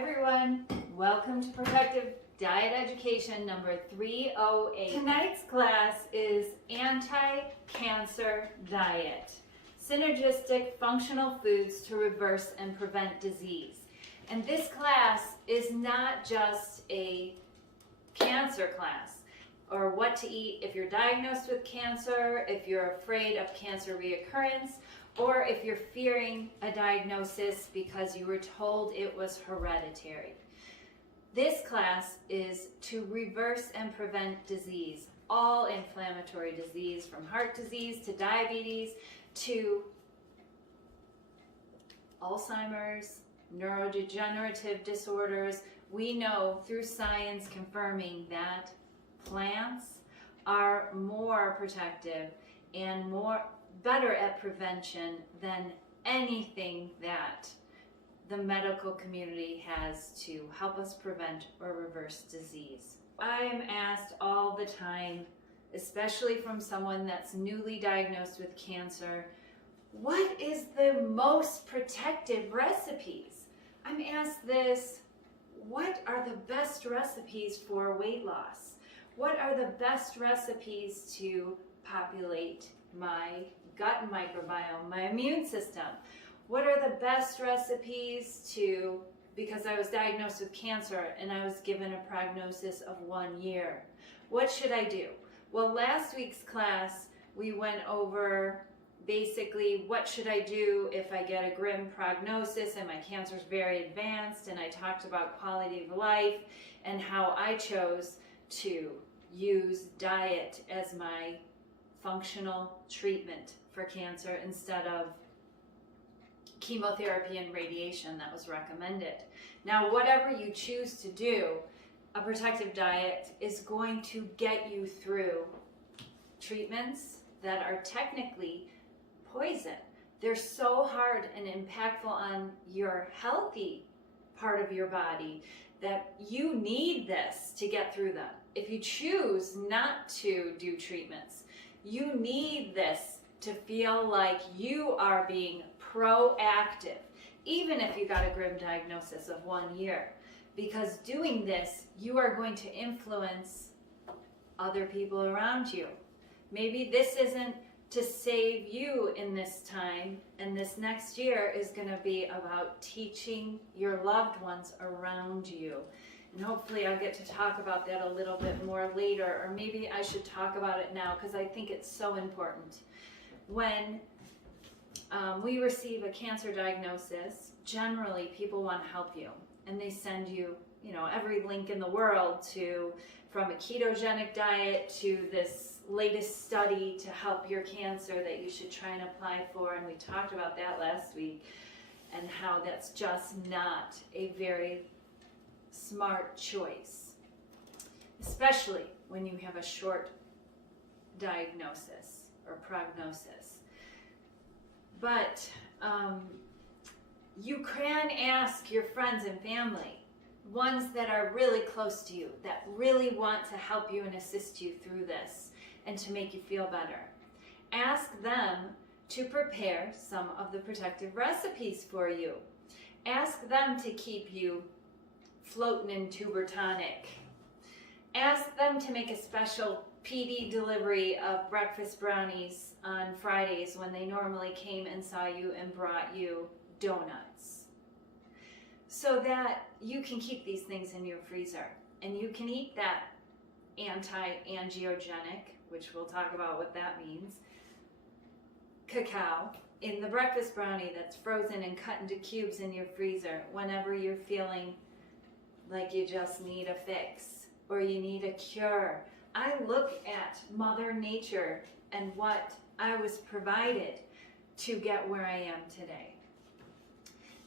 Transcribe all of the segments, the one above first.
everyone, welcome to Protective Diet Education number 308. Tonight's class is Anti-Cancer Diet, Synergistic Functional Foods to Reverse and Prevent Disease. And this class is not just a cancer class, or what to eat if you're diagnosed with cancer, if you're afraid of cancer reoccurrence, or if you're fearing a diagnosis because you were told it was hereditary. This class is to reverse and prevent disease, all inflammatory disease, from heart disease to diabetes to Alzheimer's, neurodegenerative disorders. We know through science confirming that plants are more protective and better at prevention than anything that the medical community has to help us prevent or reverse disease. I am asked all the time, especially from someone that's newly diagnosed with cancer, what is the most protective recipes? I'm asked this, what are the best recipes for weight loss? What are the best recipes to populate my gut microbiome, my immune system? What are the best recipes to, because I was diagnosed with cancer and I was given a prognosis of 1 year. What should I do? Well, last week's class, we went over basically what should I do if I get a grim prognosis and my cancer is very advanced, and I talked about quality of life and how I chose to use diet as my functional treatment for cancer instead of chemotherapy and radiation that was recommended. Now, whatever you choose to do, a protective diet is going to get you through treatments that are technically poison. They're so hard and impactful on your healthy part of your body that you need this to get through them. If you choose not to do treatments, you need this to feel like you are being proactive, even if you got a grim diagnosis of 1 year. Because doing this, you are going to influence other people around you. Maybe this isn't to save you in this time, and this next year is going to be about teaching your loved ones around you. And hopefully I'll get to talk about that a little bit more later, or maybe I should talk about it now because I think it's so important. When we receive a cancer diagnosis, generally people want to help you, and they send you, every link in the world from a ketogenic diet to this latest study to help your cancer that you should try and apply for. And we talked about that last week and how that's just not a very smart choice, especially when you have a short diagnosis or prognosis. But you can ask your friends and family, ones that are really close to you, that really want to help you and assist you through this and to make you feel better. Ask them to prepare some of the protective recipes for you. Ask them to keep you floating in tuber tonic. Ask them to make a special PD delivery of breakfast brownies on Fridays when they normally came and saw you and brought you donuts, so that you can keep these things in your freezer and you can eat that anti-angiogenic, which we'll talk about what that means, cacao in the breakfast brownie that's frozen and cut into cubes in your freezer whenever you're feeling like you just need a fix or you need a cure. I look at Mother Nature and what I was provided to get where I am today.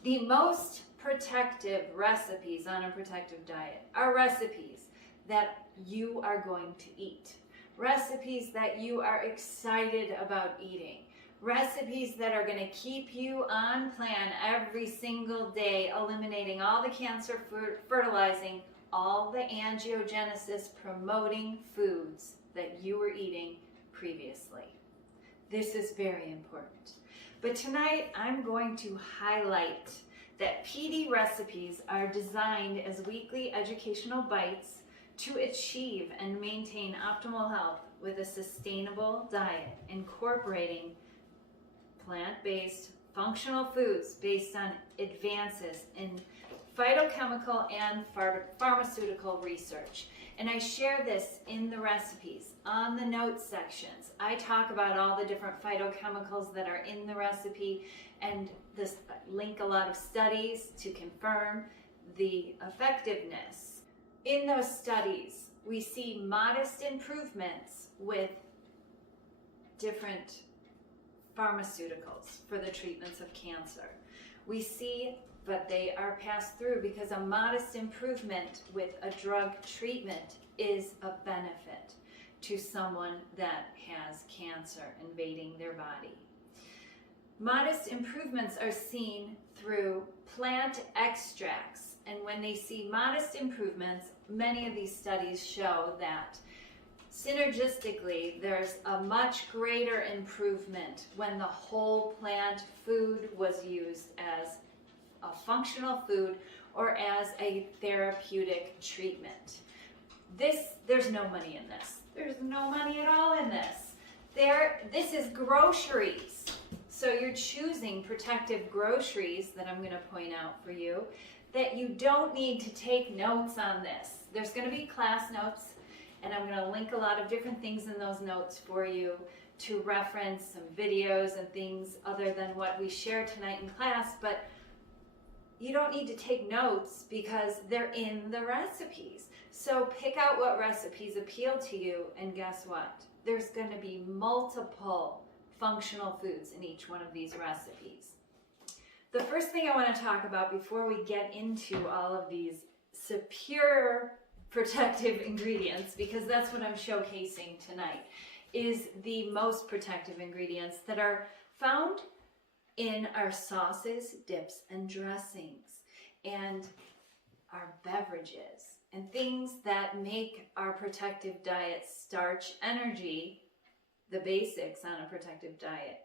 The most protective recipes on a protective diet are recipes that you are going to eat, recipes that you are excited about eating, recipes that are going to keep you on plan every single day, eliminating all the cancer fertilizing, all the angiogenesis promoting foods that you were eating previously. This is very important. But tonight I'm going to highlight that PD recipes are designed as weekly educational bites to achieve and maintain optimal health with a sustainable diet, incorporating plant-based functional foods based on advances in phytochemical and pharmaceutical research. And I share this in the recipes, on the notes sections. I talk about all the different phytochemicals that are in the recipe, and this link a lot of studies to confirm the effectiveness. In those studies, we see modest improvements with different pharmaceuticals for the treatments of cancer. We see, but they are passed through because a modest improvement with a drug treatment is a benefit to someone that has cancer invading their body. Modest improvements are seen through plant extracts, and when they see modest improvements, many of these studies show that synergistically there's a much greater improvement when the whole plant food was used as a functional food or as a therapeutic treatment. There's no money in this. There's no money at all in this. This is groceries. So you're choosing protective groceries that I'm going to point out for you, that you don't need to take notes on this. There's going to be class notes, and I'm going to link a lot of different things in those notes for you to reference some videos and things other than what we share tonight in class, but you don't need to take notes because they're in the recipes. So pick out what recipes appeal to you, and guess what? There's going to be multiple functional foods in each one of these recipes. The first thing I want to talk about before we get into all of these superior protective ingredients, because that's what I'm showcasing tonight, is the most protective ingredients that are found in our sauces, dips, and dressings, and our beverages, and things that make our protective diet starch, energy, the basics on a protective diet,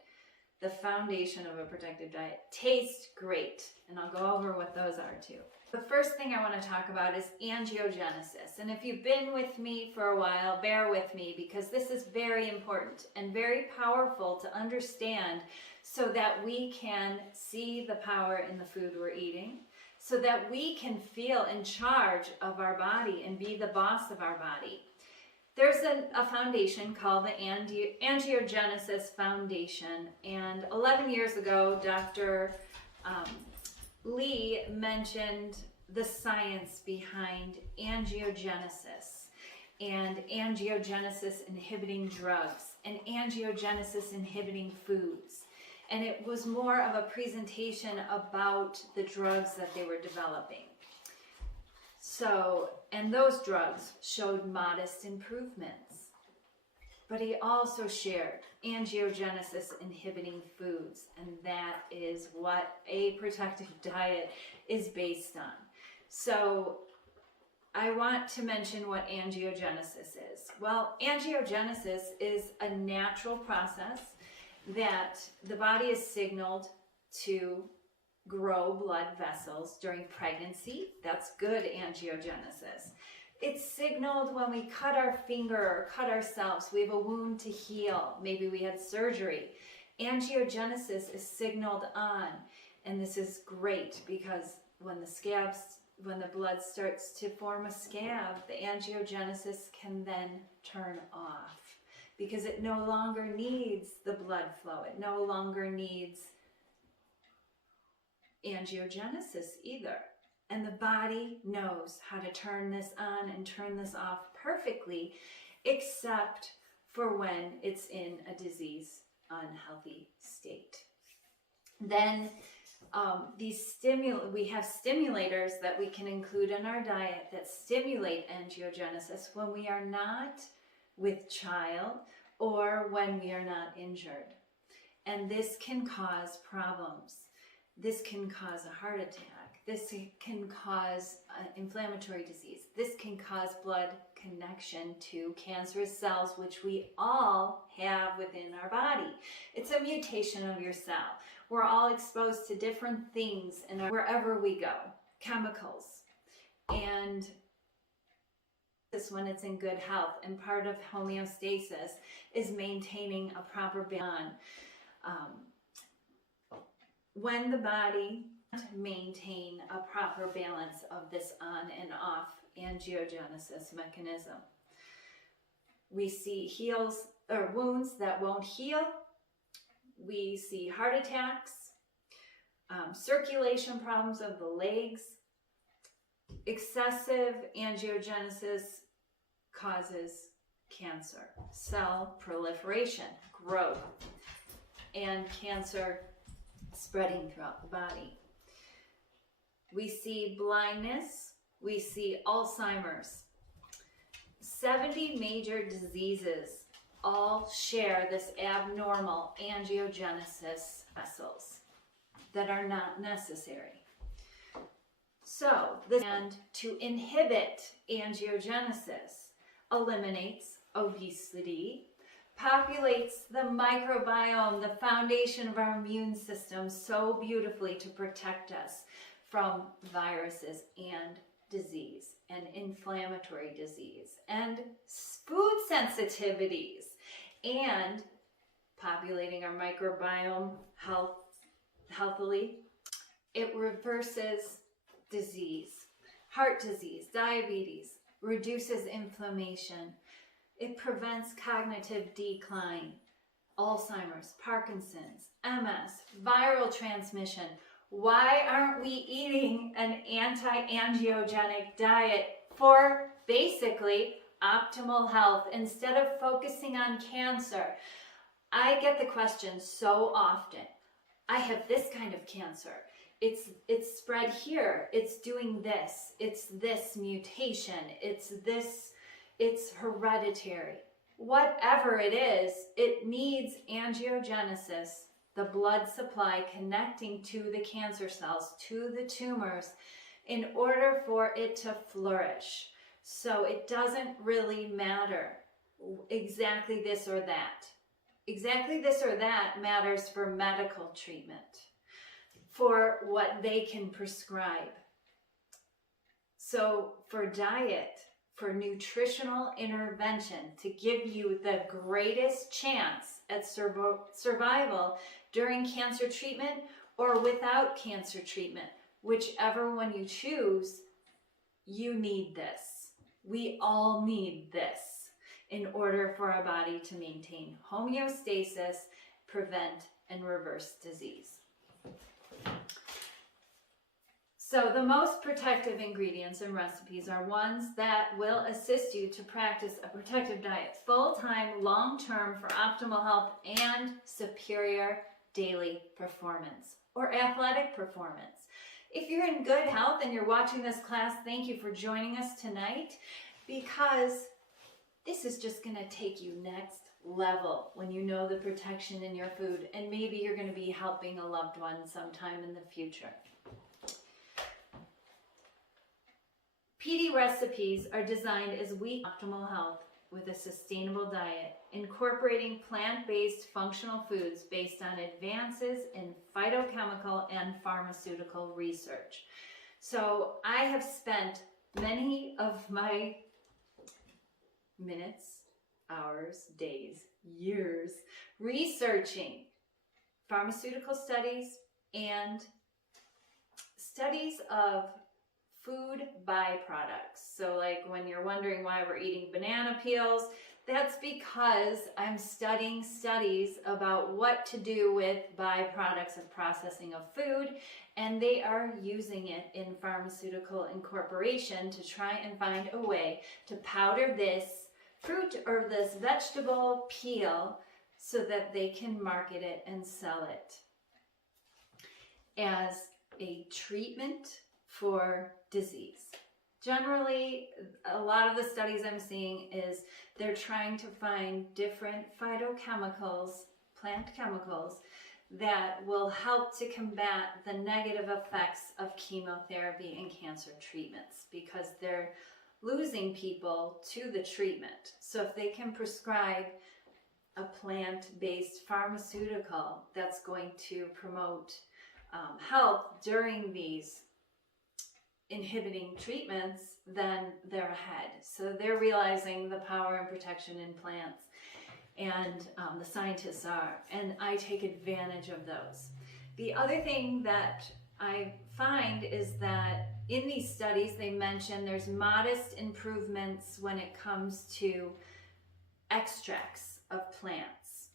the foundation of a protective diet, taste great. And I'll go over what those are too. The first thing I want to talk about is angiogenesis. And if you've been with me for a while, bear with me, because this is very important and very powerful to understand so that we can see the power in the food we're eating, so that we can feel in charge of our body and be the boss of our body. There's a foundation called the Angiogenesis Foundation, and 11 years ago, Dr. Lee mentioned the science behind angiogenesis and angiogenesis inhibiting drugs and angiogenesis inhibiting foods. And it was more of a presentation about the drugs that they were developing. So, and those drugs showed modest improvements. But he also shared angiogenesis inhibiting foods, and that is what a protective diet is based on. So I want to mention what angiogenesis is. Well, angiogenesis is a natural process that the body is signaled to grow blood vessels during pregnancy. That's good angiogenesis. It's signaled when we cut our finger or cut ourselves. We have a wound to heal. Maybe we had surgery. Angiogenesis is signaled on. And this is great because when the blood starts to form a scab, the angiogenesis can then turn off because it no longer needs the blood flow. It no longer needs angiogenesis either. And the body knows how to turn this on and turn this off perfectly, except for when it's in a disease unhealthy state. Then we have stimulators that we can include in our diet that stimulate angiogenesis when we are not with child or when we are not injured. And this can cause problems. This can cause a heart attack. This can cause inflammatory disease. this can cause blood connection to cancerous cells, which we all have within our body. It's a mutation of your cell. We're all exposed to different things wherever we go, chemicals. And this when it's in good health, and part of homeostasis is maintaining a proper balance. When the body maintain a proper balance of this on and off angiogenesis mechanism, we see wounds that won't heal. We see heart attacks, circulation problems of the legs. Excessive angiogenesis causes cancer, cell proliferation, growth, and cancer spreading throughout the body. We see blindness, we see Alzheimer's. 70 major diseases all share this abnormal angiogenesis vessels that are not necessary. So, to inhibit angiogenesis eliminates obesity, populates the microbiome, the foundation of our immune system, so beautifully to protect us from viruses and disease and inflammatory disease and food sensitivities, and populating our microbiome healthily. It reverses disease, heart disease, diabetes, reduces inflammation. It prevents cognitive decline, Alzheimer's, Parkinson's, MS, viral transmission. Why aren't we eating an anti-angiogenic diet for basically optimal health instead of focusing on cancer? I get the question so often. I have this kind of cancer. It's spread here. It's doing this. It's this mutation. It's this. It's hereditary. Whatever it is, it needs angiogenesis, the blood supply connecting to the cancer cells, to the tumors, in order for it to flourish. So it doesn't really matter exactly this or that. Exactly this or that matters for medical treatment, for what they can prescribe. So for diet, for nutritional intervention, to give you the greatest chance at survival during cancer treatment or without cancer treatment, whichever one you choose, you need this. We all need this in order for our body to maintain homeostasis, prevent and reverse disease. So the most protective ingredients and recipes are ones that will assist you to practice a protective diet full-time, long-term for optimal health and superior daily performance or athletic performance. If you're in good health and you're watching this class, thank you for joining us tonight, because this is just going to take you next level when you know the protection in your food, and maybe you're going to be helping a loved one sometime in the future. PD recipes are designed as optimal health with a sustainable diet, incorporating plant-based functional foods based on advances in phytochemical and pharmaceutical research. So I have spent many of my minutes, hours, days, years researching pharmaceutical studies and studies of food byproducts. So like when you're wondering why we're eating banana peels, that's because I'm studying studies about what to do with byproducts of processing of food, and they are using it in pharmaceutical incorporation to try and find a way to powder this fruit or this vegetable peel so that they can market it and sell it as a treatment for disease. Generally, a lot of the studies I'm seeing is they're trying to find different phytochemicals, plant chemicals, that will help to combat the negative effects of chemotherapy and cancer treatments, because they're losing people to the treatment. So if they can prescribe a plant-based pharmaceutical that's going to promote health during these inhibiting treatments, then they're ahead. So they're realizing the power and protection in plants, and the scientists are, and I take advantage of those. The other thing that I find is that in these studies they mention there's modest improvements when it comes to extracts of plants.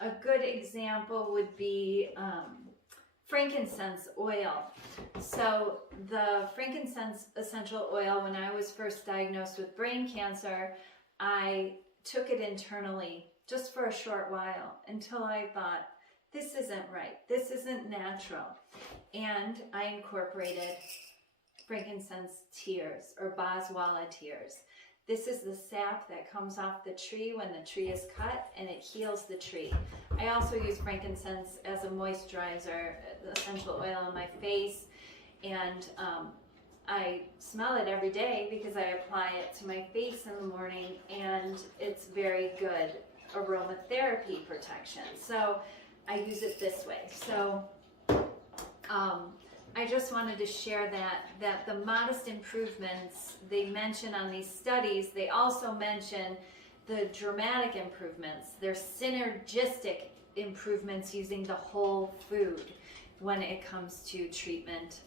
A good example would be frankincense oil. So the frankincense essential oil, when I was first diagnosed with brain cancer, I took it internally just for a short while until I thought, this isn't right, this isn't natural. And I incorporated frankincense tears or boswellia tears. This is the sap that comes off the tree when the tree is cut, and it heals the tree. I also use frankincense as a moisturizer, essential oil on my face, and I smell it every day because I apply it to my face in the morning, and it's very good aromatherapy protection. So I use it this way. So I just wanted to share that the modest improvements they mention on these studies, they also mention the dramatic improvements. They're synergistic improvements using the whole food when it comes to treatment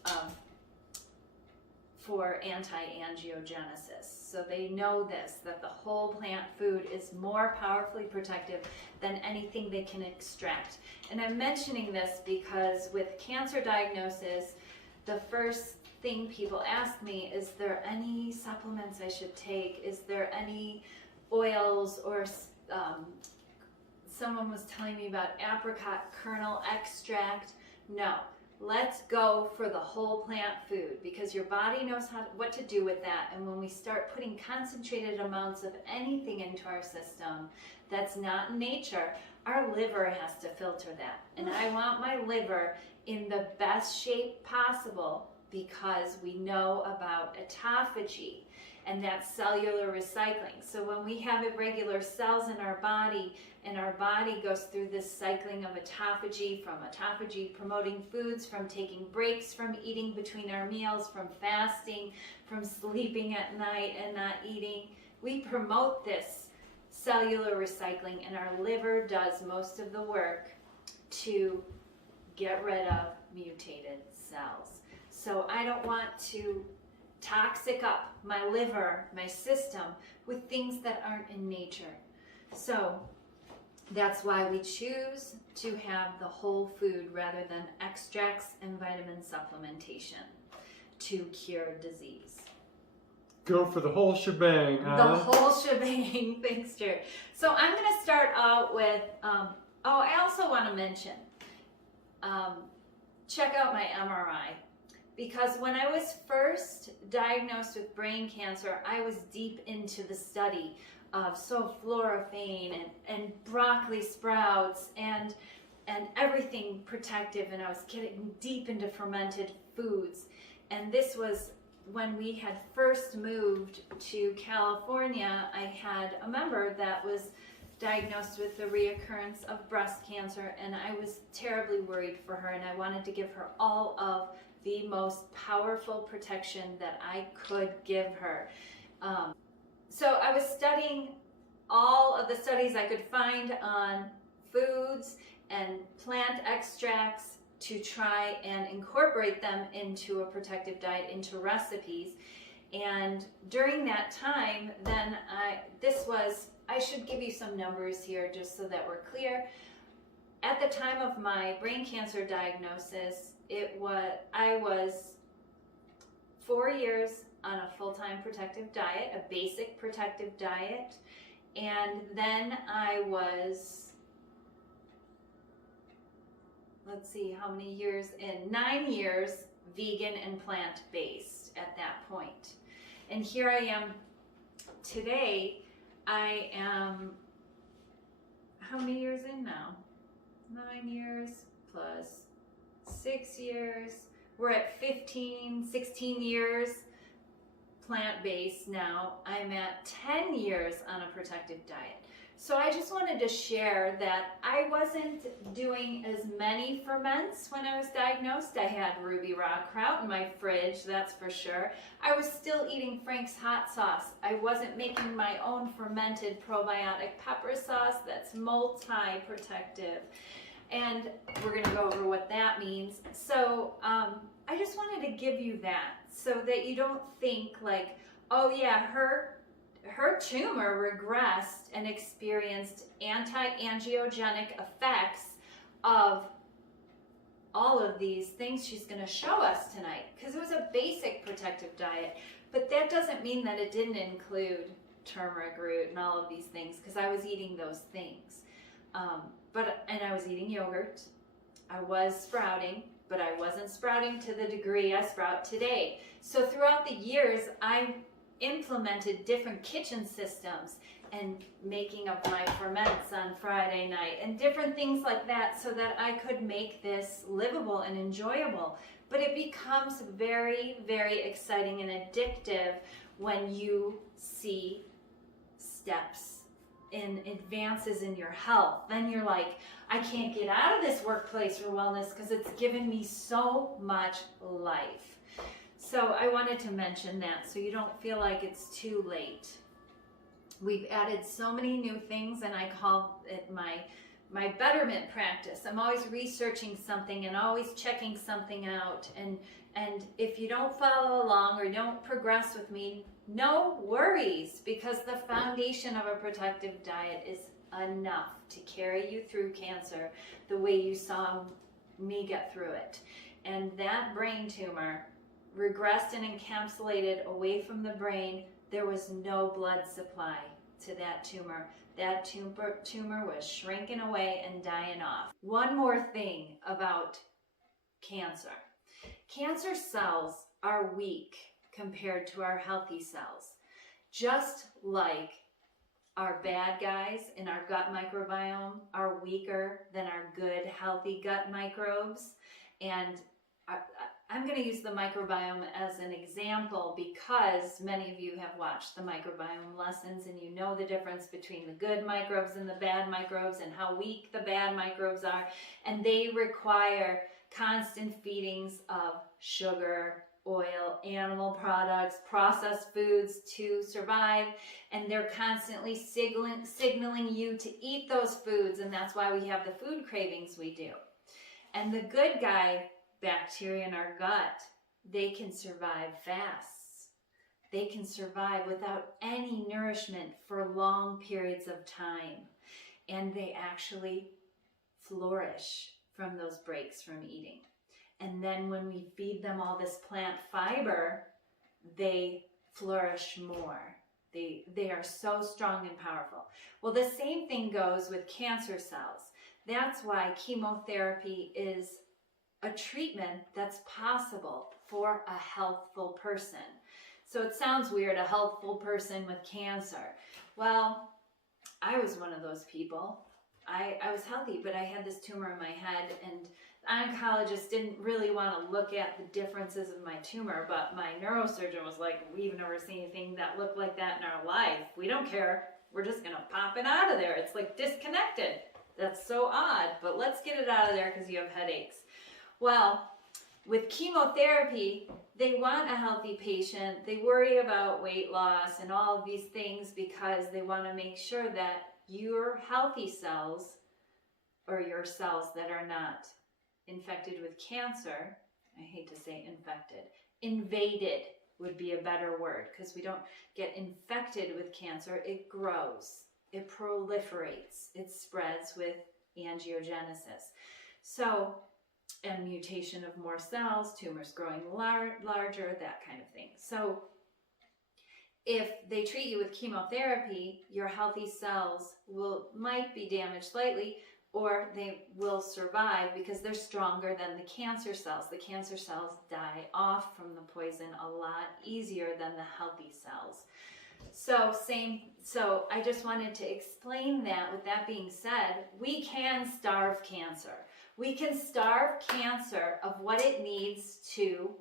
for anti-angiogenesis. So they know this, that the whole plant food is more powerfully protective than anything they can extract. And I'm mentioning this because with cancer diagnosis, the first thing people ask me, is there any supplements I should take? Is there any oils? Or someone was telling me about apricot kernel extract. No. Let's go for the whole plant food, because your body knows what to do with that. And when we start putting concentrated amounts of anything into our system that's not in nature, our liver has to filter that. And I want my liver in the best shape possible, because we know about autophagy and that cellular recycling. So when we have irregular cells in our body, and our body goes through this cycling of autophagy, from autophagy promoting foods, from taking breaks from eating between our meals, from fasting, from sleeping at night and not eating, we promote this cellular recycling, and our liver does most of the work to get rid of mutated cells. So I don't want to toxic up my liver, my system, with things that aren't in nature. So that's why we choose to have the whole food rather than extracts and vitamin supplementation to cure disease. Go for the whole shebang, huh? The whole shebang. Thanks, Jared. So I'm going to start out with, I also want to mention, check out my MRI. Because when I was first diagnosed with brain cancer, I was deep into the study of sulforaphane and broccoli sprouts and everything protective, and I was getting deep into fermented foods. And this was when we had first moved to California. I had a member that was diagnosed with the reoccurrence of breast cancer, and I was terribly worried for her, and I wanted to give her all of the most powerful protection that I could give her. So I was studying all of the studies I could find on foods and plant extracts to try and incorporate them into a protective diet, into recipes. And during that time, then I should give you some numbers here just so that we're clear. At the time of my brain cancer diagnosis, I was 4 years on a full-time protective diet, a basic protective diet, and then I was, let's see how many years in, 9 years vegan and plant-based at that point. And here I am today. I am, how many years in now? 9 years plus 6 years. We're at 15, 16 years plant-based now. I'm at 10 years on a protective diet. So I just wanted to share that I wasn't doing as many ferments when I was diagnosed. I had ruby rock kraut in my fridge, that's for sure. I was still eating Frank's hot sauce. I wasn't making my own fermented probiotic pepper sauce that's multi-protective. And we're gonna go over what that means. So I just wanted to give you that so that you don't think like, oh yeah, her tumor regressed and experienced anti-angiogenic effects of all of these things she's going to show us tonight, because it was a basic protective diet, but that doesn't mean that it didn't include turmeric root and all of these things, because I was eating those things. And I was eating yogurt. I was sprouting, but I wasn't sprouting to the degree I sprout today. So throughout the years, I implemented different kitchen systems and making of my ferments on Friday night and different things like that so that I could make this livable and enjoyable. But it becomes very, very exciting and addictive when you see steps in advances in your health. Then you're like, I can't get out of this workplace for wellness because it's given me so much life. So I wanted to mention that so you don't feel like it's too late. We've added so many new things, and I call it my betterment practice. I'm always researching something and always checking something out. And if you don't follow along or don't progress with me, no worries, because the foundation of a protective diet is enough to carry you through cancer the way you saw me get through it. And that brain tumor regressed and encapsulated away from the brain. There was no blood supply to that tumor. That tumor was shrinking away and dying off. One more thing about cancer. Cancer cells are weak compared to our healthy cells. Just like our bad guys in our gut microbiome are weaker than our good, healthy gut microbes. And I'm going to use the microbiome as an example because many of you have watched the microbiome lessons and you know the difference between the good microbes and the bad microbes and how weak the bad microbes are. And they require constant feedings of sugar, oil, animal products, processed foods to survive. And they're constantly signaling you to eat those foods. And that's why we have the food cravings we do. And the good guy bacteria in our gut, they can survive fasts. They can survive without any nourishment for long periods of time. And they actually flourish from those breaks from eating. And then when we feed them all this plant fiber, they flourish more. They are so strong and powerful. Well, the same thing goes with cancer cells. That's why chemotherapy is a treatment that's possible for a healthful person. So it sounds weird, a healthful person with cancer. Well, I was one of those people. I was healthy, but I had this tumor in my head, and the oncologist didn't really want to look at the differences of my tumor, but my neurosurgeon was like, we've never seen anything that looked like that in our life. We don't care. We're just going to pop it out of there. It's like disconnected. That's so odd, but let's get it out of there because you have headaches. Well, with chemotherapy, they want a healthy patient. They worry about weight loss and all of these things because they want to make sure that your healthy cells, or your cells that are not infected with cancer, I hate to say infected, invaded would be a better word, because we don't get infected with cancer. It grows, it proliferates, it spreads with angiogenesis. So, and mutation of more cells, tumors growing larger, that kind of thing. So if they treat you with chemotherapy, your healthy cells might be damaged slightly, or they will survive because they're stronger than the cancer cells. The cancer cells die off from the poison a lot easier than the healthy cells. So I just wanted to explain that. With that being said, we can starve cancer. We can starve cancer of what it needs to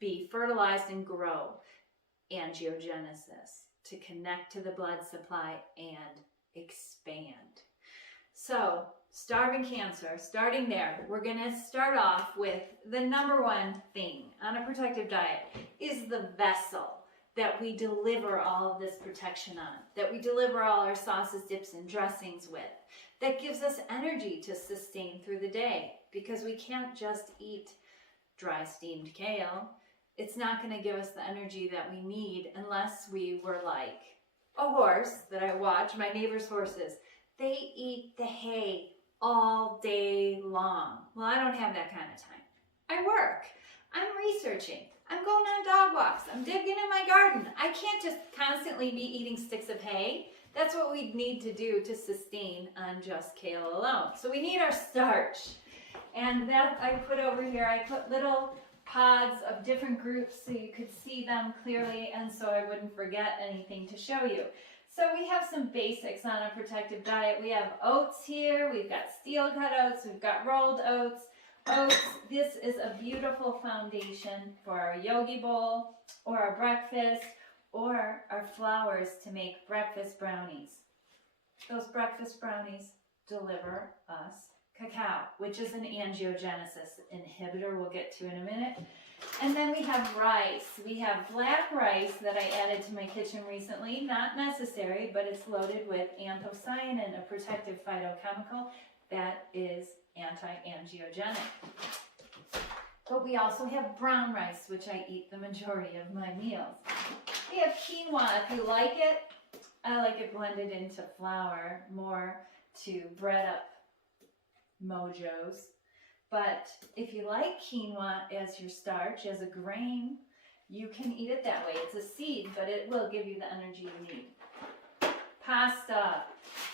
be fertilized and grow. angiogenesis, to connect to the blood supply and expand. So, starving cancer, starting there, we're going to start off with the number one thing on a protective diet is the vessel that we deliver all of this protection on, that we deliver all our sauces, dips, and dressings with, that gives us energy to sustain through the day, because we can't just eat dry steamed kale. It's not going to give us the energy that we need unless we were like a horse that I watch, my neighbor's horses. They eat the hay all day long. Well, I don't have that kind of time. I work. I'm researching. I'm going on dog walks. I'm digging in my garden. I can't just constantly be eating sticks of hay. That's what we need to do to sustain on just kale alone. So we need our starch. And that I put over here, I put little pods of different groups so you could see them clearly and so I wouldn't forget anything to show you. So we have some basics on a protective diet. We have oats here, we've got steel cut oats, we've got rolled oats. Oats, this is a beautiful foundation for our yogi bowl or our breakfast or our flours to make breakfast brownies. Those breakfast brownies deliver us cacao, which is an angiogenesis inhibitor we'll get to in a minute. And then we have rice. We have black rice that I added to my kitchen recently. Not necessary, but it's loaded with anthocyanin, a protective phytochemical that is anti-angiogenic. But we also have brown rice, which I eat the majority of my meals. We have quinoa. If you like it, I like it blended into flour more to bread up mojos. But if you like quinoa as your starch, as a grain, you can eat it that way. It's a seed, but it will give you the energy you need. Pasta.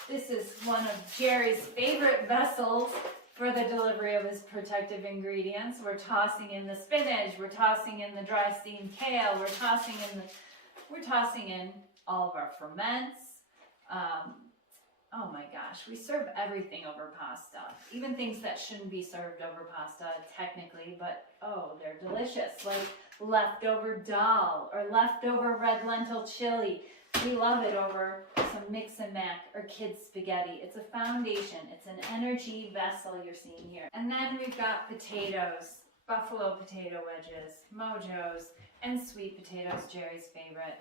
This is one of Jerry's favorite vessels for the delivery of his protective ingredients. We're tossing in the spinach, we're tossing in the dry steamed kale, we're tossing in all of our ferments. Oh my gosh, we serve everything over pasta. Even things that shouldn't be served over pasta technically, but oh, they're delicious. Like leftover dal or leftover red lentil chili. We love it over some mix and mac or kids spaghetti. It's a foundation. It's an energy vessel you're seeing here. And then we've got potatoes, buffalo potato wedges, mojos, and sweet potatoes, Jerry's favorite.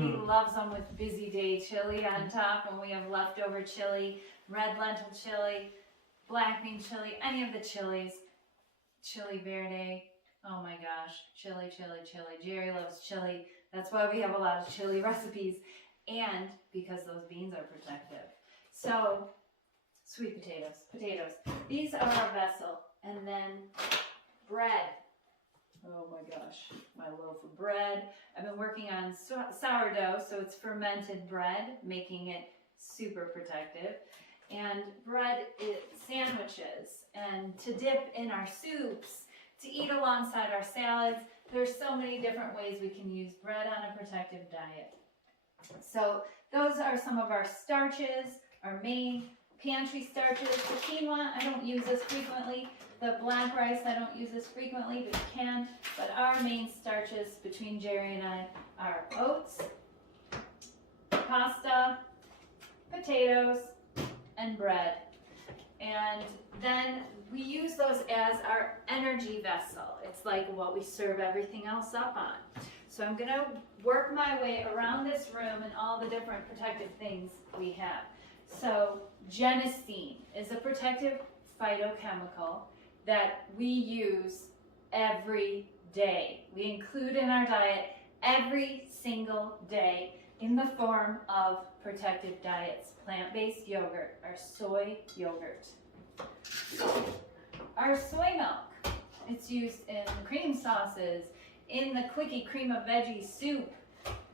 He loves them with busy day chili on top, and we have leftover chili, red lentil chili, black bean chili, any of the chilies, chili verde. Oh my gosh, chili, chili, chili. Jerry loves chili. That's why we have a lot of chili recipes, and because those beans are protective. So, sweet potatoes. These are our vessel, and then bread. Oh my gosh, my loaf of bread. I've been working on sourdough, so it's fermented bread, making it super protective. And bread is sandwiches, and to dip in our soups, to eat alongside our salads. There's so many different ways we can use bread on a protective diet. So those are some of our starches, our main pantry starches. The quinoa, I don't use this frequently. The black rice, I don't use this frequently, but you can. But our main starches between Jerry and I are oats, pasta, potatoes, and bread. And then we use those as our energy vessel. It's like what we serve everything else up on. So I'm going to work my way around this room and all the different protective things we have. So genistein is a protective phytochemical that we use every day. We include in our diet every single day in the form of protective diets. Plant-based yogurt, our soy yogurt. Our soy milk, it's used in cream sauces, in the quickie cream of veggie soup.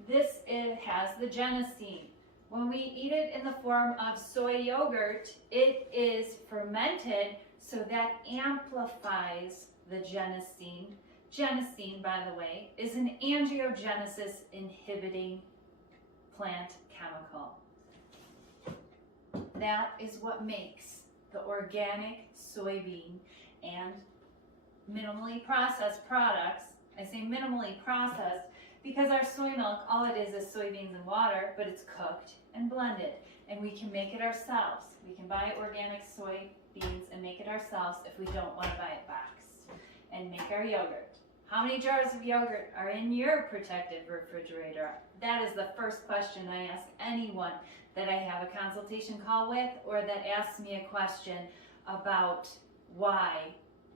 It has the genistein. When we eat it in the form of soy yogurt, it is fermented, so that amplifies the genistein. Genistein, by the way, is an angiogenesis inhibiting plant chemical. That is what makes the organic soybean and minimally processed products, I say minimally processed Because our soy milk, all it is soybeans and water, but it's cooked and blended. And we can make it ourselves. We can buy organic soybeans and make it ourselves if we don't want to buy it boxed. And make our yogurt. How many jars of yogurt are in your protected refrigerator? That is the first question I ask anyone that I have a consultation call with, or that asks me a question about why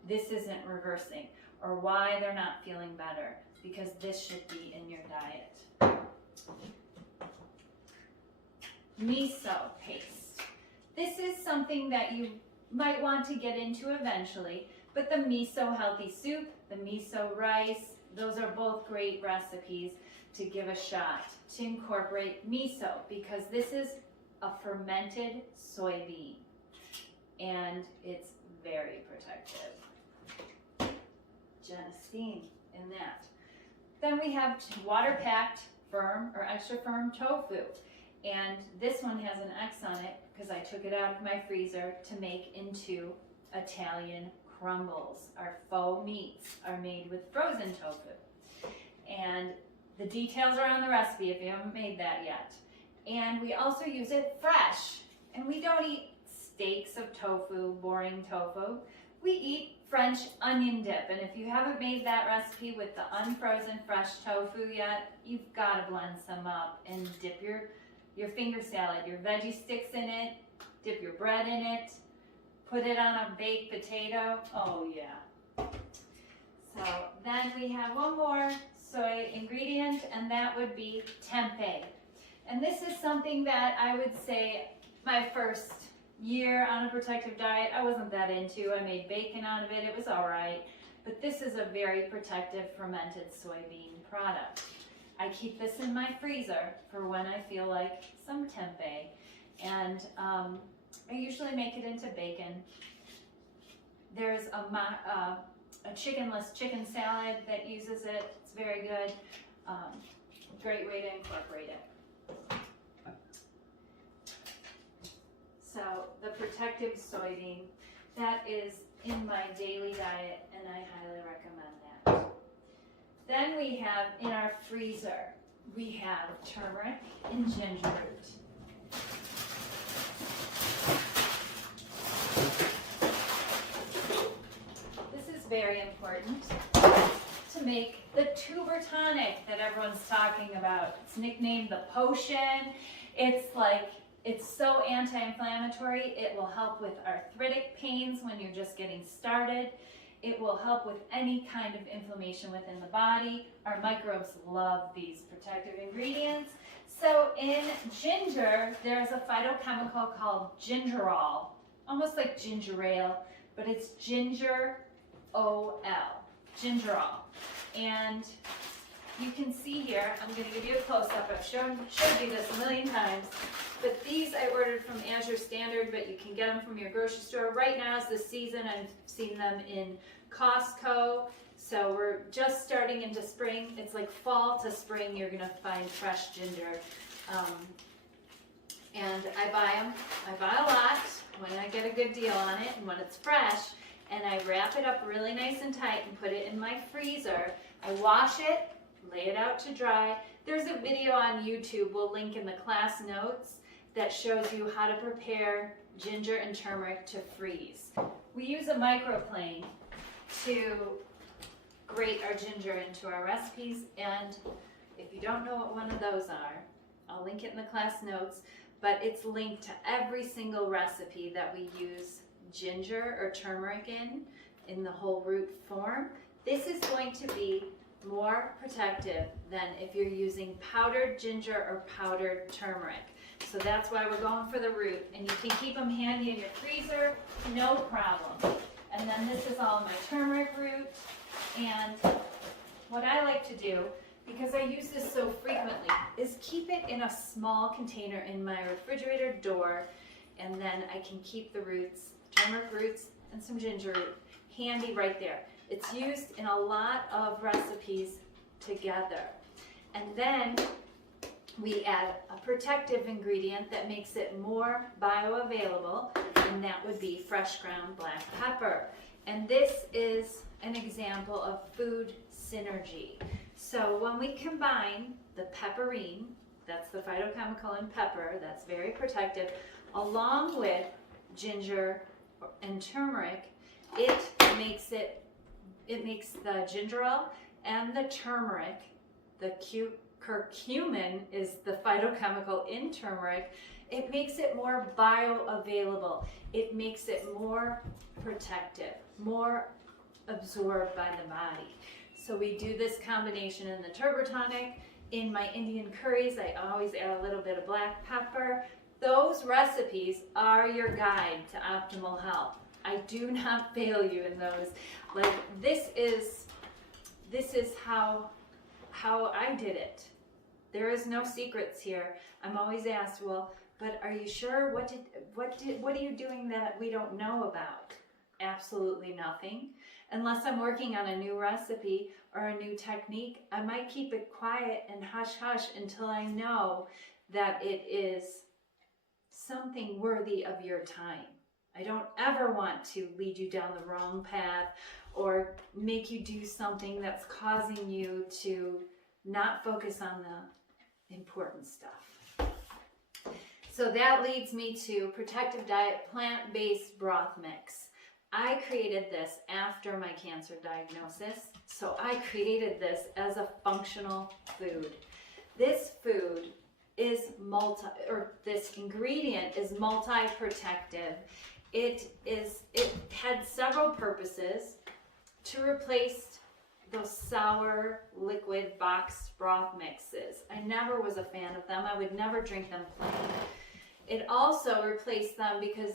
this isn't reversing or why they're not feeling better, because this should be in your diet. Miso paste. This is something that you might want to get into eventually, but the miso healthy soup, the miso rice, those are both great recipes to give a shot, to incorporate miso, because this is a fermented soybean and it's very protective. Genistein in that. Then we have water-packed firm or extra firm tofu, and this one has an X on it because I took it out of my freezer to make into Italian crumbles. Our faux meats are made with frozen tofu, and the details are on the recipe if you haven't made that yet. And we also use it fresh, and we don't eat steaks of tofu, boring tofu. We eat French onion dip, and if you haven't made that recipe with the unfrozen fresh tofu yet, you've got to blend some up and dip your finger salad, your veggie sticks in it, dip your bread in it, put it on a baked potato. Oh yeah. So then we have one more soy ingredient, and that would be tempeh. And this is something that I would say my first year on a protective diet, I wasn't that into. I made bacon out of it, it was all right. But this is a very protective fermented soybean product. I keep this in my freezer for when I feel like some tempeh. And I usually make it into bacon. There's a chickenless chicken salad that uses it. It's very good. Great way to incorporate it. So the protective soybean, that is in my daily diet, and I highly recommend that. Then we have in our freezer, we have turmeric and ginger root. This is very important to make the tuber tonic that everyone's talking about. It's nicknamed the potion. It's so anti-inflammatory. It will help with arthritic pains when you're just getting started. It will help with any kind of inflammation within the body. Our microbes love these protective ingredients. So in ginger, there's a phytochemical called gingerol, almost like ginger ale, but it's ginger OL, gingerol. And you can see here, I'm going to give you a close-up. I've showed you this a million times. But these I ordered from Azure Standard, but you can get them from your grocery store. Right now is the season. I've seen them in Costco. So we're just starting into spring. It's like fall to spring. You're going to find fresh ginger. And I buy them. I buy a lot when I get a good deal on it and when it's fresh. And I wrap it up really nice and tight and put it in my freezer. I wash it, lay it out to dry. There's a video on YouTube, we'll link in the class notes, that shows you how to prepare ginger and turmeric to freeze. We use a microplane to grate our ginger into our recipes, and if you don't know what one of those are, I'll link it in the class notes, but it's linked to every single recipe that we use ginger or turmeric in the whole root form. This is going to be more protective than if you're using powdered ginger or powdered turmeric. So that's why we're going for the root, and you can keep them handy in your freezer, no problem. And then this is all my turmeric root, and what I like to do, because I use this so frequently, is keep it in a small container in my refrigerator door, and then I can keep the roots, turmeric roots and some ginger root, handy right there. It's used in a lot of recipes together. And then we add a protective ingredient that makes it more bioavailable, and that would be fresh ground black pepper. And this is an example of food synergy. So when we combine the pepperine, that's the phytochemical in pepper, that's very protective, along with ginger and turmeric, it makes the gingerol and the turmeric, the curcumin is the phytochemical in turmeric, it makes it more bioavailable. It makes it more protective, more absorbed by the body. So we do this combination in the turbo tonic. In my Indian curries, I always add a little bit of black pepper. Those recipes are your guide to optimal health. I do not fail you in those. Like this is how I did it. There is no secrets here. I'm always asked, well, but are you sure? What are you doing that we don't know about? Absolutely nothing. Unless I'm working on a new recipe or a new technique, I might keep it quiet and hush hush until I know that it is something worthy of your time. I don't ever want to lead you down the wrong path or make you do something that's causing you to not focus on the important stuff. So that leads me to Protective Diet Plant-Based Broth Mix. I created this after my cancer diagnosis, so I created this as a functional food. This food is this ingredient is multi-protective. It had several purposes: to replace those sour liquid boxed broth mixes. I never was a fan of them. I would never drink them plain. It also replaced them because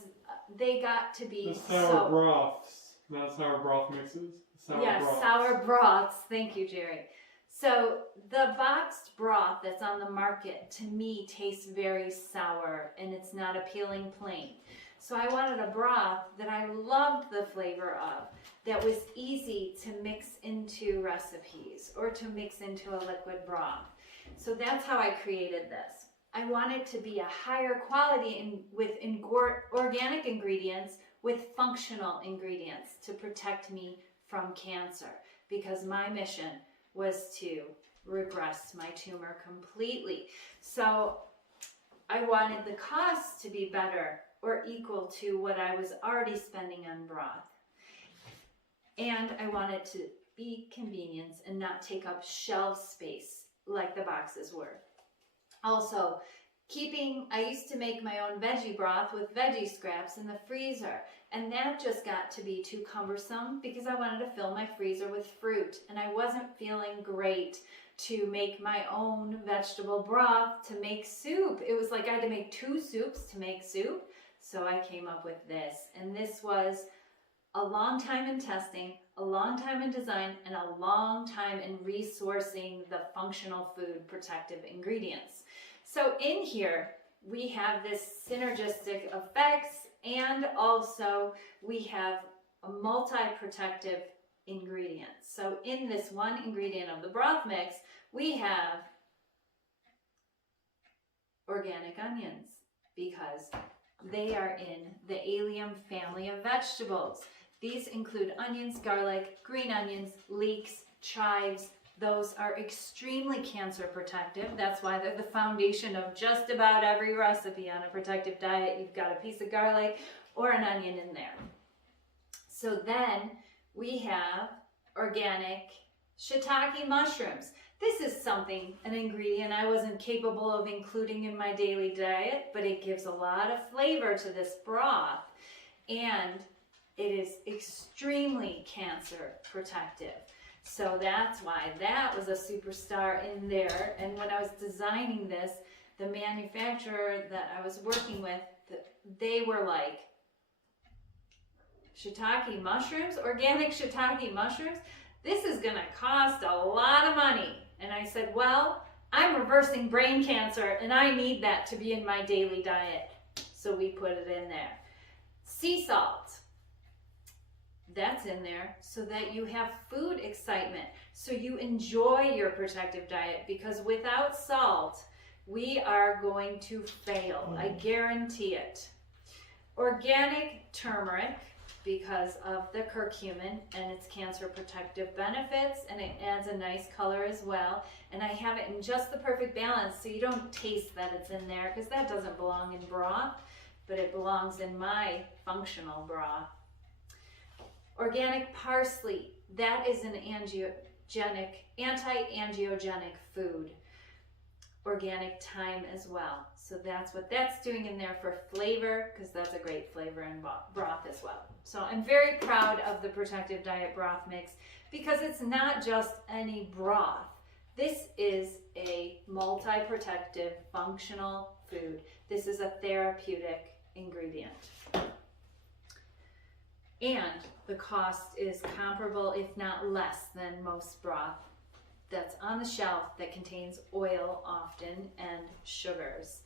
they got to be the sour broths, not sour broth mixes. Sour broths. Thank you, Jerry. So the boxed broth that's on the market, to me, tastes very sour and it's not appealing plain. So I wanted a broth that I loved the flavor of, that was easy to mix into recipes or to mix into a liquid broth. So that's how I created this. I wanted to be a higher quality with organic ingredients with functional ingredients to protect me from cancer, because my mission was to regress my tumor completely. So I wanted the cost to be better or equal to what I was already spending on broth. And I wanted to be convenience and not take up shelf space like the boxes were. Also, I used to make my own veggie broth with veggie scraps in the freezer, and that just got to be too cumbersome because I wanted to fill my freezer with fruit, and I wasn't feeling great to make my own vegetable broth to make soup. It was like I had to make 2 soups to make soup, so I came up with this, and this was a long time in testing, a long time in design, and a long time in resourcing the functional food protective ingredients. So in here, we have this synergistic effects, and also we have a multi-protective ingredient. So in this one ingredient of the broth mix, we have organic onions, because they are in the allium family of vegetables. These include onions, garlic, green onions, leeks, chives. Those are extremely cancer protective. That's why they're the foundation of just about every recipe on a protective diet. You've got a piece of garlic or an onion in there. So then we have organic shiitake mushrooms. This is an ingredient I wasn't capable of including in my daily diet, but it gives a lot of flavor to this broth, and it is extremely cancer protective. So that's why that was a superstar in there. And when I was designing this, the manufacturer that I was working with, they were like, shiitake mushrooms, organic shiitake mushrooms, this is gonna cost a lot of money. And I said, well, I'm reversing brain cancer and I need that to be in my daily diet. So we put it in there. Sea salt. That's in there so that you have food excitement, so you enjoy your protective diet, because without salt, we are going to fail. I guarantee it. Organic turmeric. because of the curcumin and its cancer protective benefits, and it adds a nice color as well. And I have it in just the perfect balance so you don't taste that it's in there, because that doesn't belong in broth, but it belongs in my functional broth. Organic parsley, that is an anti-angiogenic food. Organic thyme as well. So that's what that's doing in there for flavor, because that's a great flavor in broth as well. So I'm very proud of the Protective Diet broth mix, because it's not just any broth. This is a multi-protective functional food. This is a therapeutic ingredient. And the cost is comparable, if not less, than most broth that's on the shelf that contains oil often and sugars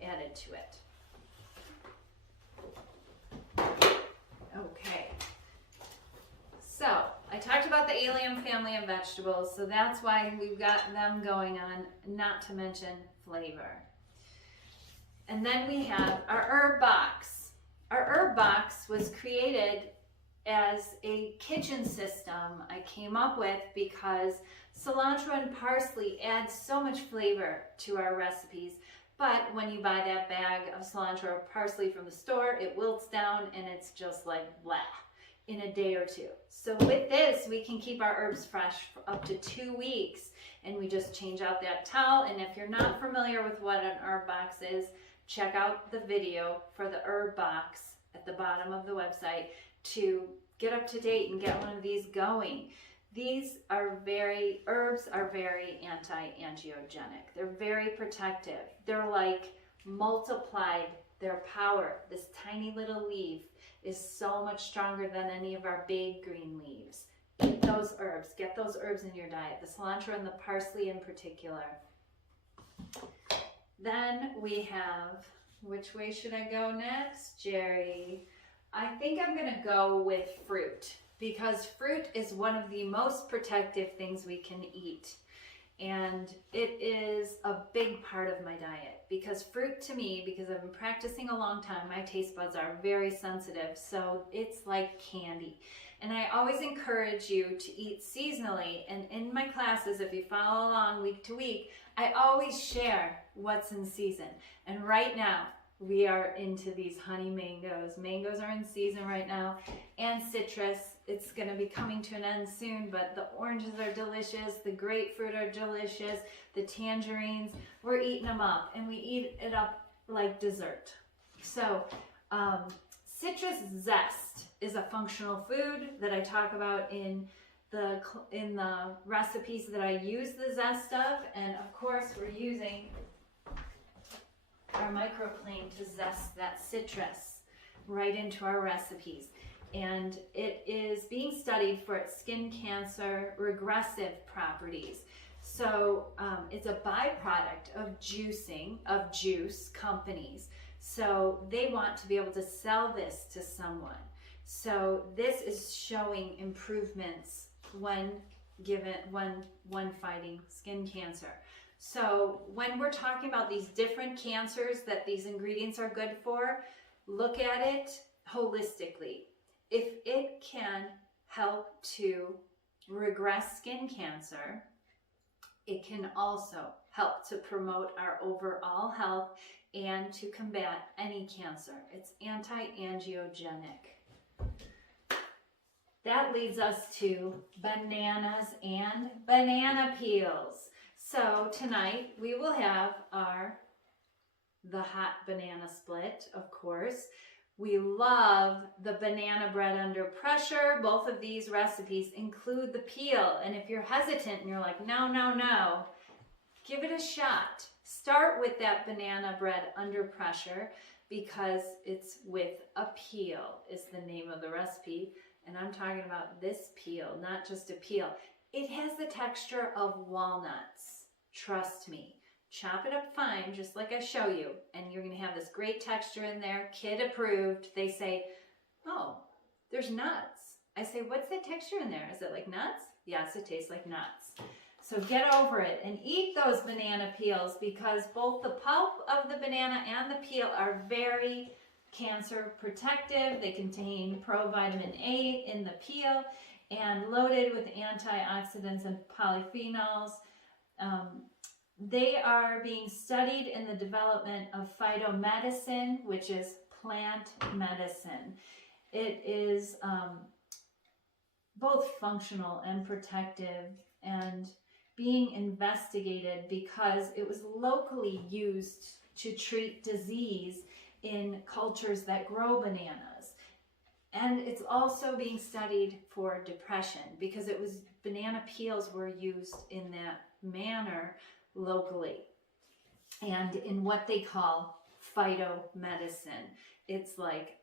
added to it. Okay, so I talked about the allium family of vegetables, so that's why we've got them going on, not to mention flavor. And then we have our herb box. Our herb box was created as a kitchen system I came up with because cilantro and parsley add so much flavor to our recipes. But when you buy that bag of cilantro or parsley from the store, it wilts down and it's just like blah in a day or two. So with this, we can keep our herbs fresh for up to 2 weeks, and we just change out that towel. And if you're not familiar with what an herb box is, check out the video for the herb box at the bottom of the website to get up to date and get one of these going. These herbs are very anti-angiogenic. They're very protective. They're like multiplied their power. This tiny little leaf is so much stronger than any of our big green leaves. Eat those herbs. Get those herbs in your diet. The cilantro and the parsley in particular. Then we have, which way should I go next, Jerry? I think I'm going to go with fruit, because fruit is one of the most protective things we can eat. And it is a big part of my diet, because fruit to me, because I've been practicing a long time, my taste buds are very sensitive. So it's like candy. And I always encourage you to eat seasonally. And in my classes, if you follow along week to week, I always share what's in season. And right now, we are into these honey mangoes. Mangoes are in season right now, and citrus. It's going to be coming to an end soon, but the oranges are delicious, the grapefruit are delicious, the tangerines, we're eating them up, and we eat it up like dessert. So citrus zest is a functional food that I talk about in the recipes that I use the zest of, and of course we're using our microplane to zest that citrus right into our recipes. And it is being studied for its skin cancer regressive properties. So it's a byproduct of juicing, of juice companies. So they want to be able to sell this to someone. So this is showing improvements when fighting skin cancer. So when we're talking about these different cancers that these ingredients are good for, look at it holistically. If it can help to regress skin cancer, it can also help to promote our overall health and to combat any cancer. It's anti-angiogenic. That leads us to bananas and banana peels. So tonight we will have the hot banana split, of course. We love the banana bread under pressure. Both of these recipes include the peel. And if you're hesitant and you're like, no, give it a shot. Start with that banana bread under pressure, because it's with a peel is the name of the recipe. And I'm talking about this peel, not just a peel. It has the texture of walnuts. Trust me. Chop it up fine, just like I show you, and you're going to have this great texture in there, kid approved. They say, oh, there's nuts. I say, what's that texture in there? Is it like nuts? Yes, it tastes like nuts. So get over it and eat those banana peels, because both the pulp of the banana and the peel are very cancer protective. They contain provitamin A in the peel and loaded with antioxidants and polyphenols. They are being studied in the development of phytomedicine, which is plant medicine. It is both functional and protective and being investigated because it was locally used to treat disease in cultures that grow bananas. And it's also being studied for depression because banana peels were used in that manner locally and in what they call phytomedicine. It's like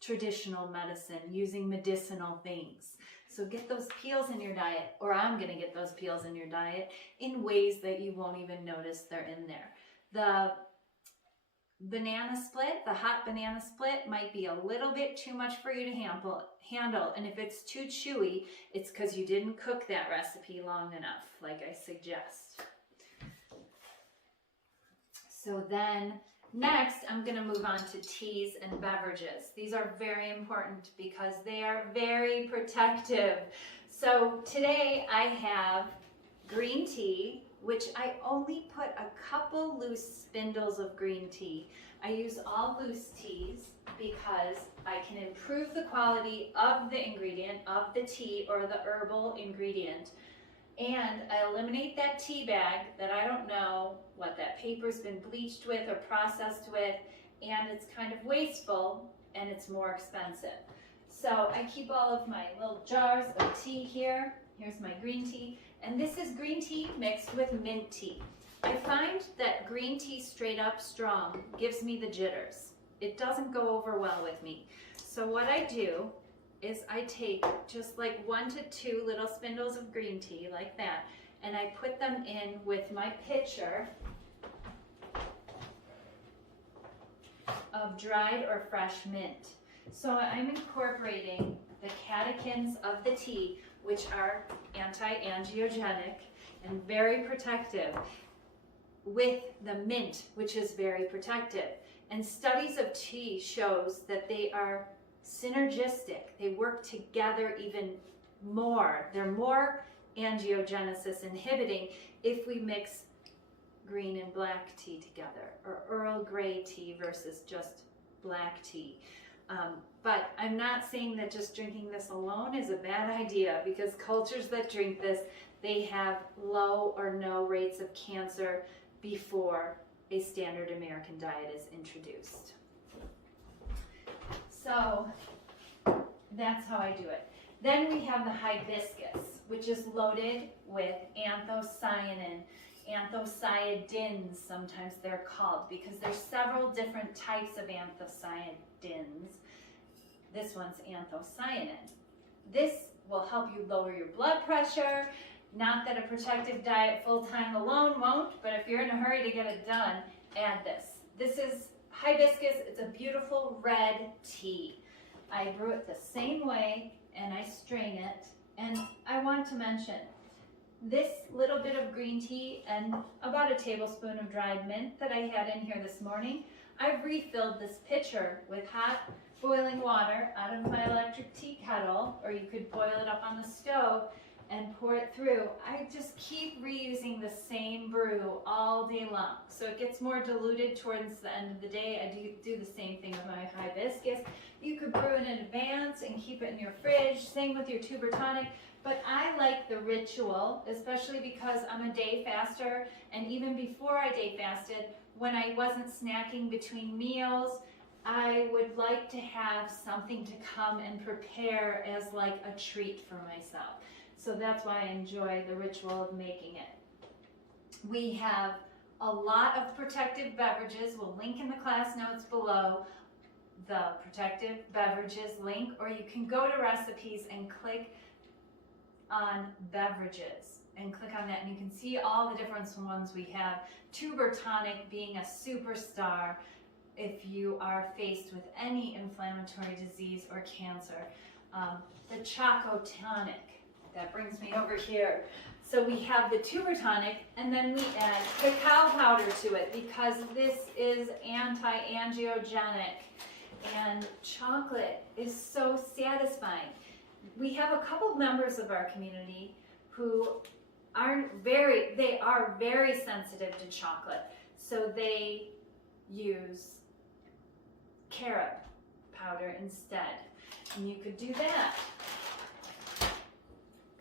traditional medicine using medicinal things. So get those peels in your diet, or I'm going to get those peels in your diet in ways that you won't even notice they're in there. The banana split, the hot banana split, might be a little bit too much for you to handle. And if it's too chewy, it's because you didn't cook that recipe long enough, like I suggest. So then next, I'm going to move on to teas and beverages. These are very important because they are very protective. So today I have green tea, which I only put a couple loose spindles of green tea. I use all loose teas because I can improve the quality of the ingredient, of the tea or the herbal ingredient. And I eliminate that tea bag that I don't know what that paper's been bleached with or processed with, and it's kind of wasteful and it's more expensive. So I keep all of my little jars of tea here. Here's my green tea, and this is green tea mixed with mint tea. I find that green tea straight up strong gives me the jitters. It doesn't go over well with me. So what I do is I take just like 1 to 2 little spindles of green tea like that, and I put them in with my pitcher of dried or fresh mint. So I'm incorporating the catechins of the tea, which are anti-angiogenic and very protective, with the mint, which is very protective. And studies of tea shows that they are synergistic. They work together even more. They're more angiogenesis inhibiting if we mix green and black tea together, or Earl Grey tea versus just black tea. But I'm not saying that just drinking this alone is a bad idea, because cultures that drink this, they have low or no rates of cancer before a standard American diet is introduced. So that's how I do it. Then we have the hibiscus, which is loaded with anthocyanin, anthocyanins sometimes they're called, because there's several different types of anthocyanins. This one's anthocyanin. This will help you lower your blood pressure. Not that a protective diet full-time alone won't, but if you're in a hurry to get it done, add this. This is hibiscus. It's a beautiful red tea. I brew it the same way and I strain it. And I want to mention, this little bit of green tea and about a tablespoon of dried mint that I had in here this morning, I've refilled this pitcher with hot boiling water out of my electric tea kettle, or you could boil it up on the stove and pour it through. I just keep reusing the same brew all day long. So it gets more diluted towards the end of the day. I do the same thing with my hibiscus. You could brew it in advance and keep it in your fridge. Same with your tuber tonic. But I like the ritual, especially because I'm a day faster. And even before I day fasted, when I wasn't snacking between meals, I would like to have something to come and prepare as like a treat for myself. So that's why I enjoy the ritual of making it. We have a lot of protective beverages. We'll link in the class notes below the protective beverages link, or you can go to recipes and click on beverages and click on that, and you can see all the different ones we have. Tuber tonic being a superstar if you are faced with any inflammatory disease or cancer. The Choco tonic, That brings me over here. So we have the tuber tonic, and then we add cacao powder to it because this is anti-angiogenic, and chocolate is so satisfying. We have a couple members of our community who are very sensitive to chocolate, so they use carob powder instead. And you could do that.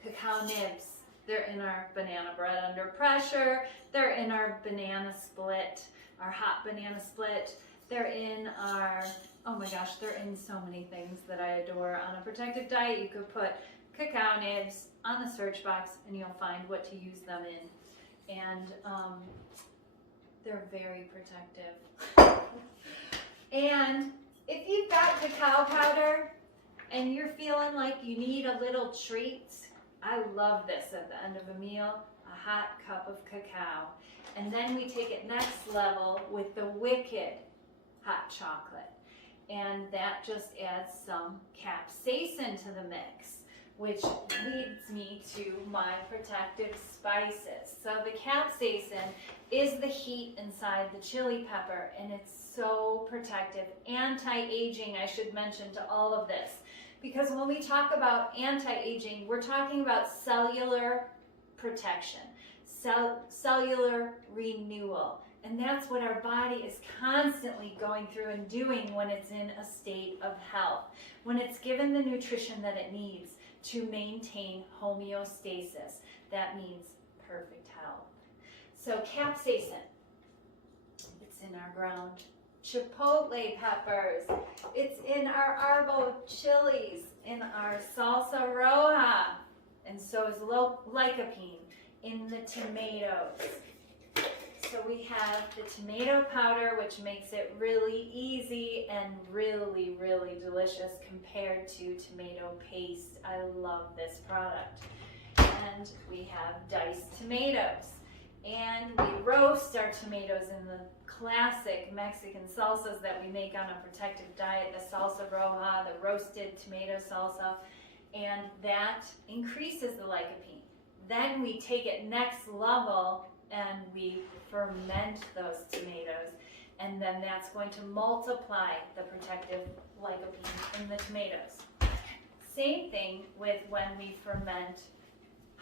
Cacao nibs. They're in our banana bread under pressure. They're in our banana split, our hot banana split. They're in our, oh my gosh, they're in so many things that I adore. On a protective diet, you could put cacao nibs on the search box and you'll find what to use them in. And they're very protective. And if you've got cacao powder and you're feeling like you need a little treat, I love this at the end of a meal, a hot cup of cacao. And then we take it next level with the wicked hot chocolate. And that just adds some capsaicin to the mix, which leads me to my protective spices. So the capsaicin is the heat inside the chili pepper, and it's so protective. Anti-aging, I should mention to all of this. Because when we talk about anti-aging, we're talking about cellular protection, cellular renewal. And that's what our body is constantly going through and doing when it's in a state of health, when it's given the nutrition that it needs to maintain homeostasis. That means perfect health. So capsaicin, it's in our ground chipotle peppers, it's in our arbo chilies, in our salsa roja, and so is lycopene in the tomatoes. So we have the tomato powder, which makes it really easy and really, really delicious compared to tomato paste. I love this product. And we have diced tomatoes. And we roast our tomatoes in the classic Mexican salsas that we make on a protective diet, the salsa roja, the roasted tomato salsa, and that increases the lycopene. Then we take it next level and we ferment those tomatoes, and then that's going to multiply the protective lycopene in the tomatoes. Same thing with when we ferment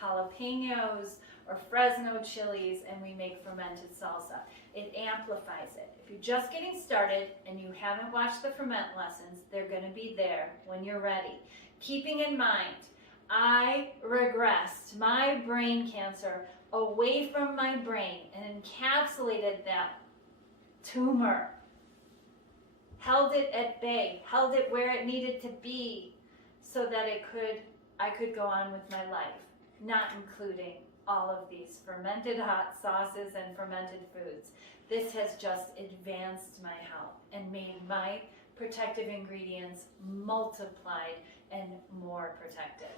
jalapenos or Fresno chilies and we make fermented salsa. It amplifies it. If you're just getting started and you haven't watched the ferment lessons, they're going to be there when you're ready. Keeping in mind, I regressed my brain cancer away from my brain and encapsulated that tumor, held it at bay, held it where it needed to be so that I could go on with my life, not including all of these fermented hot sauces and fermented foods. This has just advanced my health and made my protective ingredients multiplied and more protective.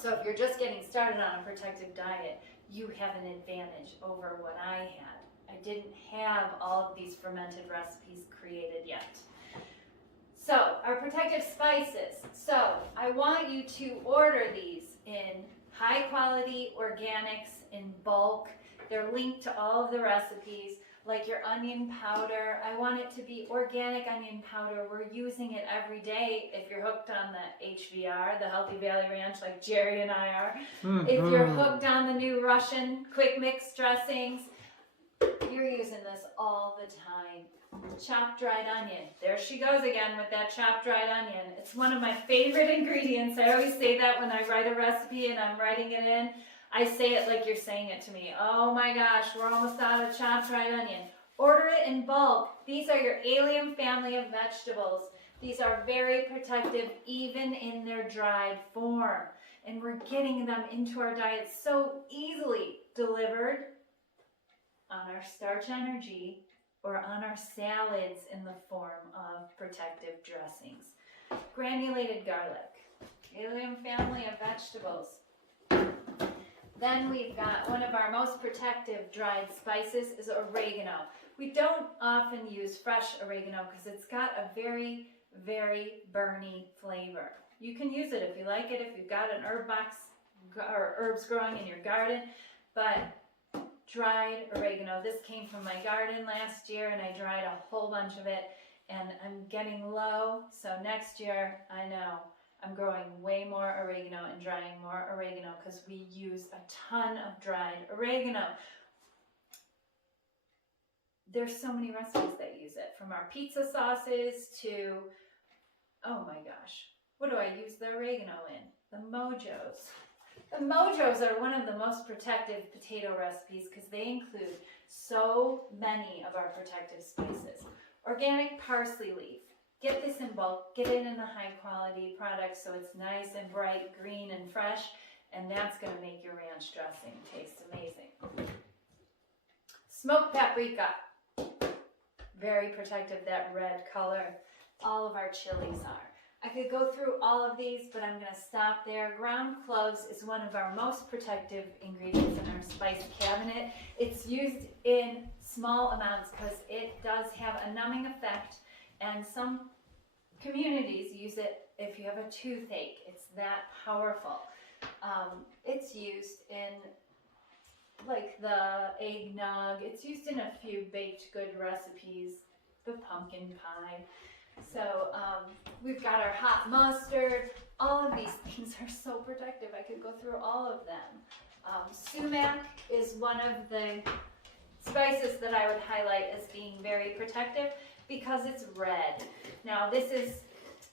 So if you're just getting started on a protective diet, you have an advantage over what I had. I didn't have all of these fermented recipes created yet. So our protective spices. So I want you to order these in high quality organics in bulk. They're linked to all of the recipes, like your onion powder. I want it to be organic onion powder. We're using it every day if you're hooked on the HVR, the Healthy Valley Ranch, like Jerry and I are. Mm-hmm. If you're hooked on the new Russian quick mix dressings, you're using this all the time. Chopped dried onion. There she goes again with that chopped dried onion. It's one of my favorite ingredients. I always say that when I write a recipe and I'm writing it in. I say it like you're saying it to me. Oh my gosh, we're almost out of chopped dried onion. Order it in bulk. These are your allium family of vegetables. These are very protective even in their dried form. And we're getting them into our diet so easily, delivered on our Starch Energy or on our salads in the form of protective dressings. Granulated garlic, allium family of vegetables. Then we've got one of our most protective dried spices is oregano. We don't often use fresh oregano because it's got a very, very burny flavor. You can use it if you like it, if you've got an herb box or herbs growing in your garden. But dried oregano, this came from my garden last year and I dried a whole bunch of it, and I'm getting low. So next year, I know I'm growing way more oregano and drying more oregano because we use a ton of dried oregano. There's so many recipes that use it, from our pizza sauces to, oh my gosh, what do I use the oregano in? The mojos. The mojos are one of the most protective potato recipes because they include so many of our protective spices. Organic parsley leaf. Get this in bulk, get it in a high quality product so it's nice and bright, green and fresh, and that's going to make your ranch dressing taste amazing. Smoked paprika. Very protective, that red color. All of our chilies are. I could go through all of these, but I'm going to stop there. Ground cloves is one of our most protective ingredients in our spice cabinet. It's used in small amounts because it does have a numbing effect, and some communities use it if you have a toothache. It's that powerful. It's used in like the eggnog. It's used in a few baked good recipes, the pumpkin pie. So we've got our hot mustard. All of these things are so protective. I could go through all of them. Sumac is one of the spices that I would highlight as being very protective because it's red. Now this is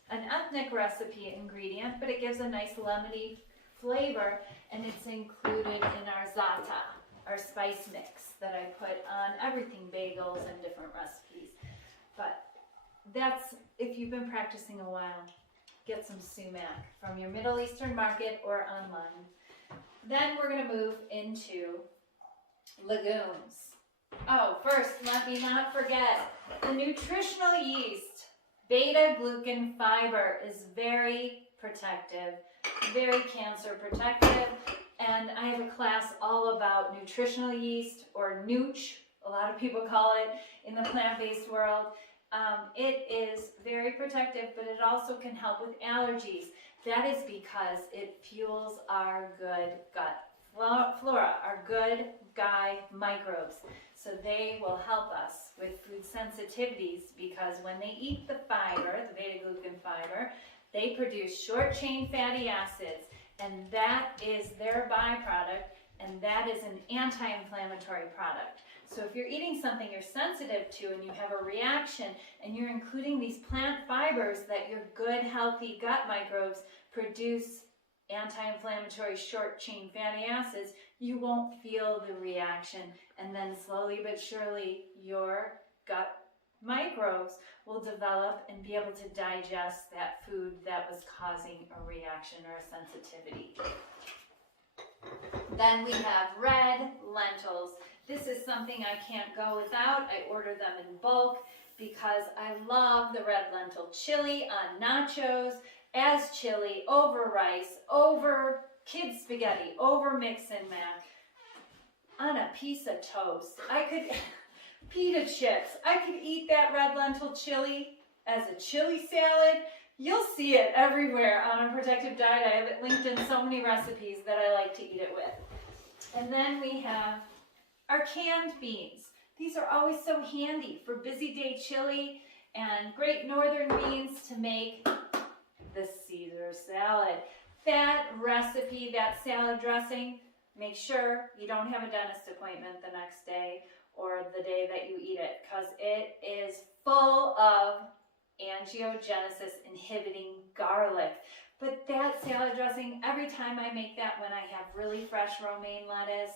an ethnic recipe ingredient, but it gives a nice lemony flavor, and it's included in our za'atar, our spice mix that I put on everything, bagels and different recipes. But that's, if you've been practicing a while, get some sumac from your Middle Eastern market or online. Then we're going to move into legumes. Oh, first, let me not forget, the nutritional yeast, beta-glucan fiber, is very protective, very cancer protective, and I have a class all about nutritional yeast, or nooch, a lot of people call it in the plant-based world. It is very protective, but it also can help with allergies. That is because it fuels our good gut flora, our good guy microbes. So they will help us with food sensitivities, because when they eat the fiber, the beta-glucan fiber, they produce short-chain fatty acids, and that is their byproduct, and that is an anti-inflammatory product. So if you're eating something you're sensitive to and you have a reaction and you're including these plant fibers that your good, healthy gut microbes produce anti-inflammatory short-chain fatty acids, you won't feel the reaction, and then slowly but surely your gut microbes will develop and be able to digest that food that was causing a reaction or a sensitivity. Then we have red lentils. This is something I can't go without. I order them in bulk because I love the red lentil chili on nachos, as chili, over rice, over kids spaghetti, over mix and match, on a piece of toast. I could, pita chips. I could eat that red lentil chili as a chili salad. You'll see it everywhere on a protective diet. I have it linked in so many recipes that I like to eat it with. And then we have our canned beans. These are always so handy for busy day chili, and great northern beans to make the Caesar salad. That recipe, that salad dressing, make sure you don't have a dentist appointment the next day or the day that you eat it, because it is full of angiogenesis inhibiting garlic. But that salad dressing, every time I make that, when I have really fresh romaine lettuce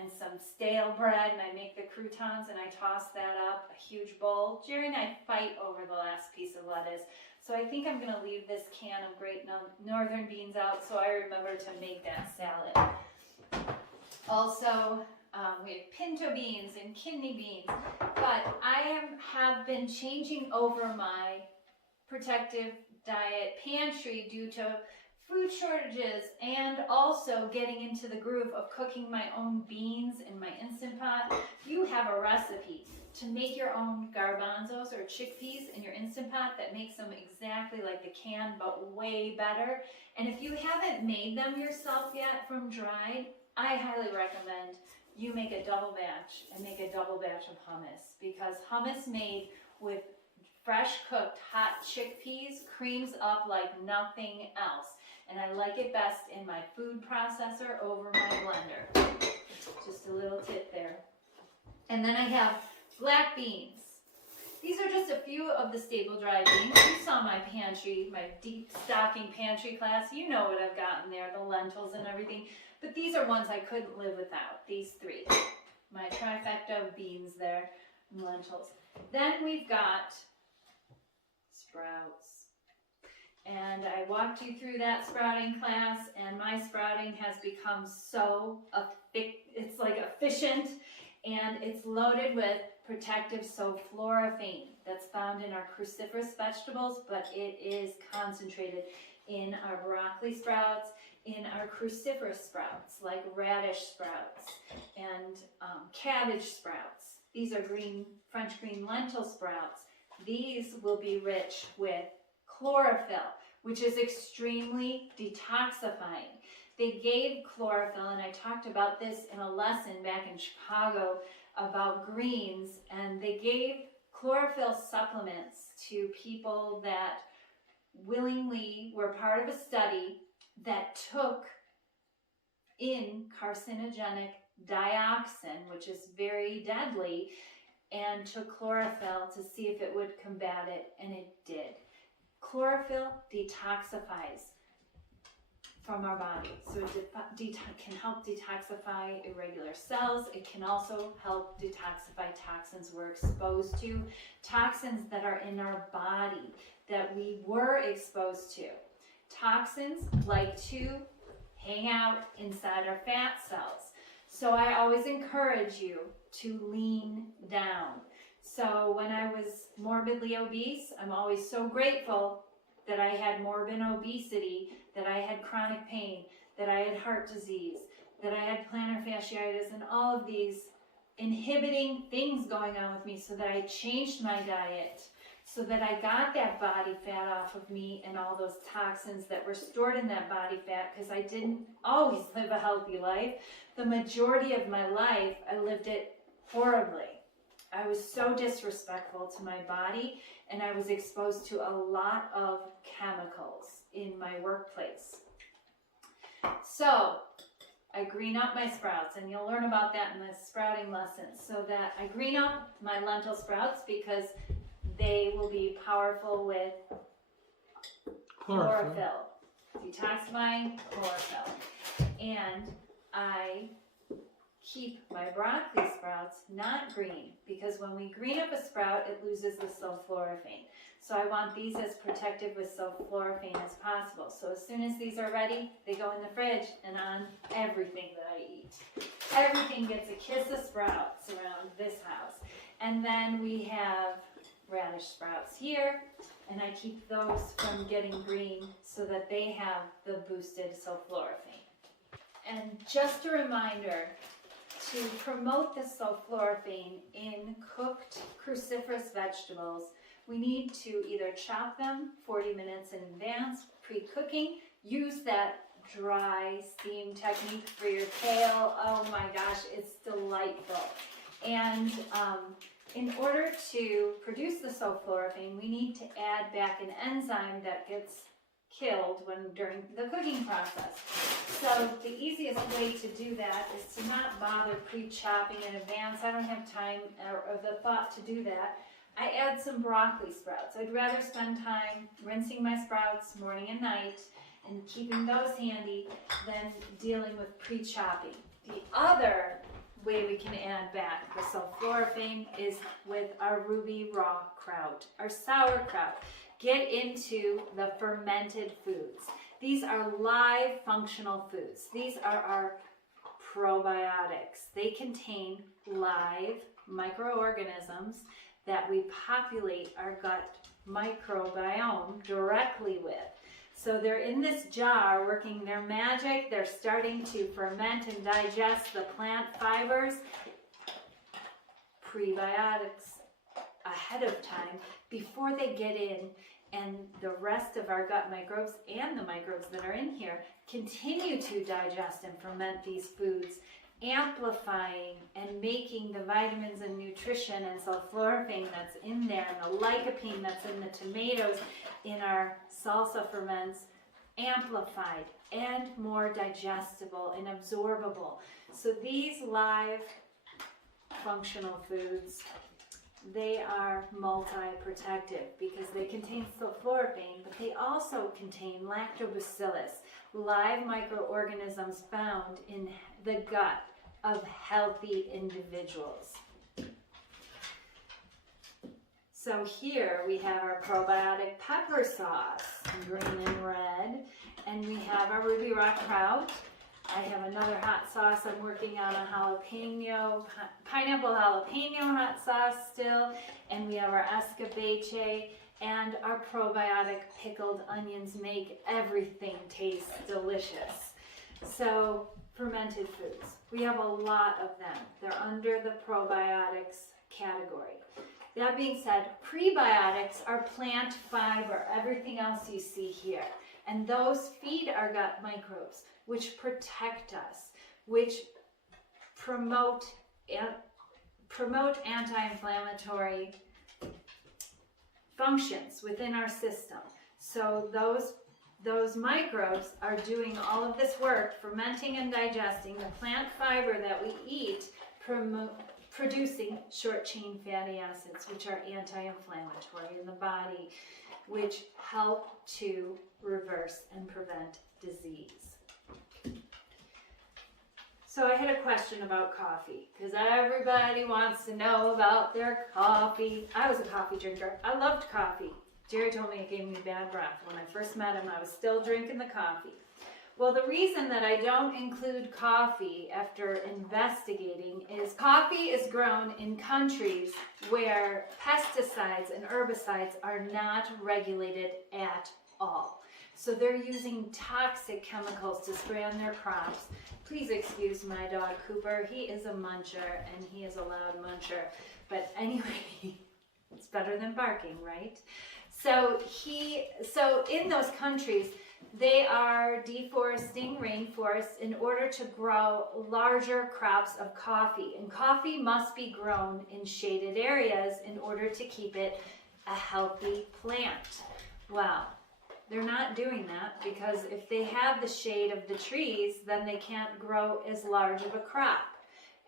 and some stale bread, and I make the croutons and I toss that up, a huge bowl. Jerry and I fight over the last piece of lettuce. So I think I'm going to leave this can of great northern beans out so I remember to make that salad. Also, we have pinto beans and kidney beans, but I have been changing over my protective diet pantry due to food shortages and also getting into the groove of cooking my own beans in my Instant Pot, you have a recipe to make your own garbanzos or chickpeas in your Instant Pot that makes them exactly like the can, but way better. And if you haven't made them yourself yet from dried, I highly recommend you make a double batch and make a double batch of hummus, because hummus made with fresh cooked hot chickpeas creams up like nothing else. And I like it best in my food processor over my blender. Just a little tip there. And then I have black beans. These are just a few of the staple dried beans. You saw my pantry, my deep stocking pantry class. You know what I've got in there, the lentils and everything. But these are ones I couldn't live without, these three. My trifecta of beans there, and lentils. Then we've got sprouts. And I walked you through that sprouting class, and my sprouting has become so it's like efficient, and it's loaded with protective sulforaphane that's found in our cruciferous vegetables, but it is concentrated in our broccoli sprouts, in our cruciferous sprouts like radish sprouts and cabbage sprouts. These are French green lentil sprouts. These will be rich with chlorophyll, which is extremely detoxifying. They gave chlorophyll, and I talked about this in a lesson back in Chicago about greens, and they gave chlorophyll supplements to people that willingly were part of a study that took in carcinogenic dioxin, which is very deadly, and took chlorophyll to see if it would combat it, and it did. Chlorophyll detoxifies from our body, so it can help detoxify irregular cells. It can also help detoxify toxins we're exposed to, toxins that are in our body that we were exposed to. Toxins like to hang out inside our fat cells. So I always encourage you to lean down. So when I was morbidly obese, I'm always so grateful that I had morbid obesity, that I had chronic pain, that I had heart disease, that I had plantar fasciitis, and all of these inhibiting things going on with me, so that I changed my diet, so that I got that body fat off of me and all those toxins that were stored in that body fat, because I didn't always live a healthy life. The majority of my life, I lived it horribly. I was so disrespectful to my body, and I was exposed to a lot of chemicals in my workplace. So I green up my sprouts, and you'll learn about that in the sprouting lesson. So that I green up my lentil sprouts because they will be powerful with chlorophyll, detoxifying chlorophyll. And I keep my broccoli sprouts not green, because when we green up a sprout, it loses the sulforaphane. So I want these as protective with sulforaphane as possible. So as soon as these are ready, they go in the fridge and on everything that I eat. Everything gets a kiss of sprouts around this house. And then we have radish sprouts here, and I keep those from getting green so that they have the boosted sulforaphane. And just a reminder, to promote the sulforaphane in cooked cruciferous vegetables, we need to either chop them 40 minutes in advance, pre-cooking, use that dry steam technique for your kale. Oh my gosh, it's delightful. And in order to produce the sulforaphane, we need to add back an enzyme that gets killed during the cooking process. So the easiest way to do that is to not bother pre-chopping in advance. I don't have time or the thought to do that. I add some broccoli sprouts. I'd rather spend time rinsing my sprouts morning and night and keeping those handy than dealing with pre-chopping. The other way we can add back the sulforaphane is with our ruby raw kraut, our sauerkraut. Get into the fermented foods. These are live functional foods. These are our probiotics. They contain live microorganisms that we populate our gut microbiome directly with. So they're in this jar working their magic. They're starting to ferment and digest the plant fibers, prebiotics ahead of time before they get in, and the rest of our gut microbes and the microbes that are in here continue to digest and ferment these foods, amplifying and making the vitamins and nutrition and sulforaphane that's in there and the lycopene that's in the tomatoes in our salsa ferments amplified and more digestible and absorbable. So these live functional foods, they are multi-protective because they contain sulforaphane, but they also contain lactobacillus, live microorganisms found in the gut of healthy individuals. So here we have our probiotic pepper sauce, green and red, and we have our ruby rock kraut. I have another hot sauce. I'm working on a pineapple jalapeno hot sauce still, and we have our escabeche, and our probiotic pickled onions make everything taste delicious. So fermented foods, we have a lot of them. They're under the probiotics category. That being said, prebiotics are plant fiber, everything else you see here. And those feed our gut microbes, which protect us, which promote anti-inflammatory functions within our system. So those microbes are doing all of this work, fermenting and digesting the plant fiber that we eat, producing short-chain fatty acids, which are anti-inflammatory in the body, which help to reverse and prevent disease. So I had a question about coffee, because everybody wants to know about their coffee. I was a coffee drinker. I loved coffee. Jerry told me it gave me bad breath. When I first met him, I was still drinking the coffee. Well, the reason that I don't include coffee after investigating is coffee is grown in countries where pesticides and herbicides are not regulated at all. So they're using toxic chemicals to spray on their crops. Please excuse my dog Cooper. He is a muncher and he is a loud muncher. But anyway, it's better than barking, right? So in those countries, they are deforesting rainforests in order to grow larger crops of coffee. And coffee must be grown in shaded areas in order to keep it a healthy plant. Well, they're not doing that because if they have the shade of the trees, then they can't grow as large of a crop.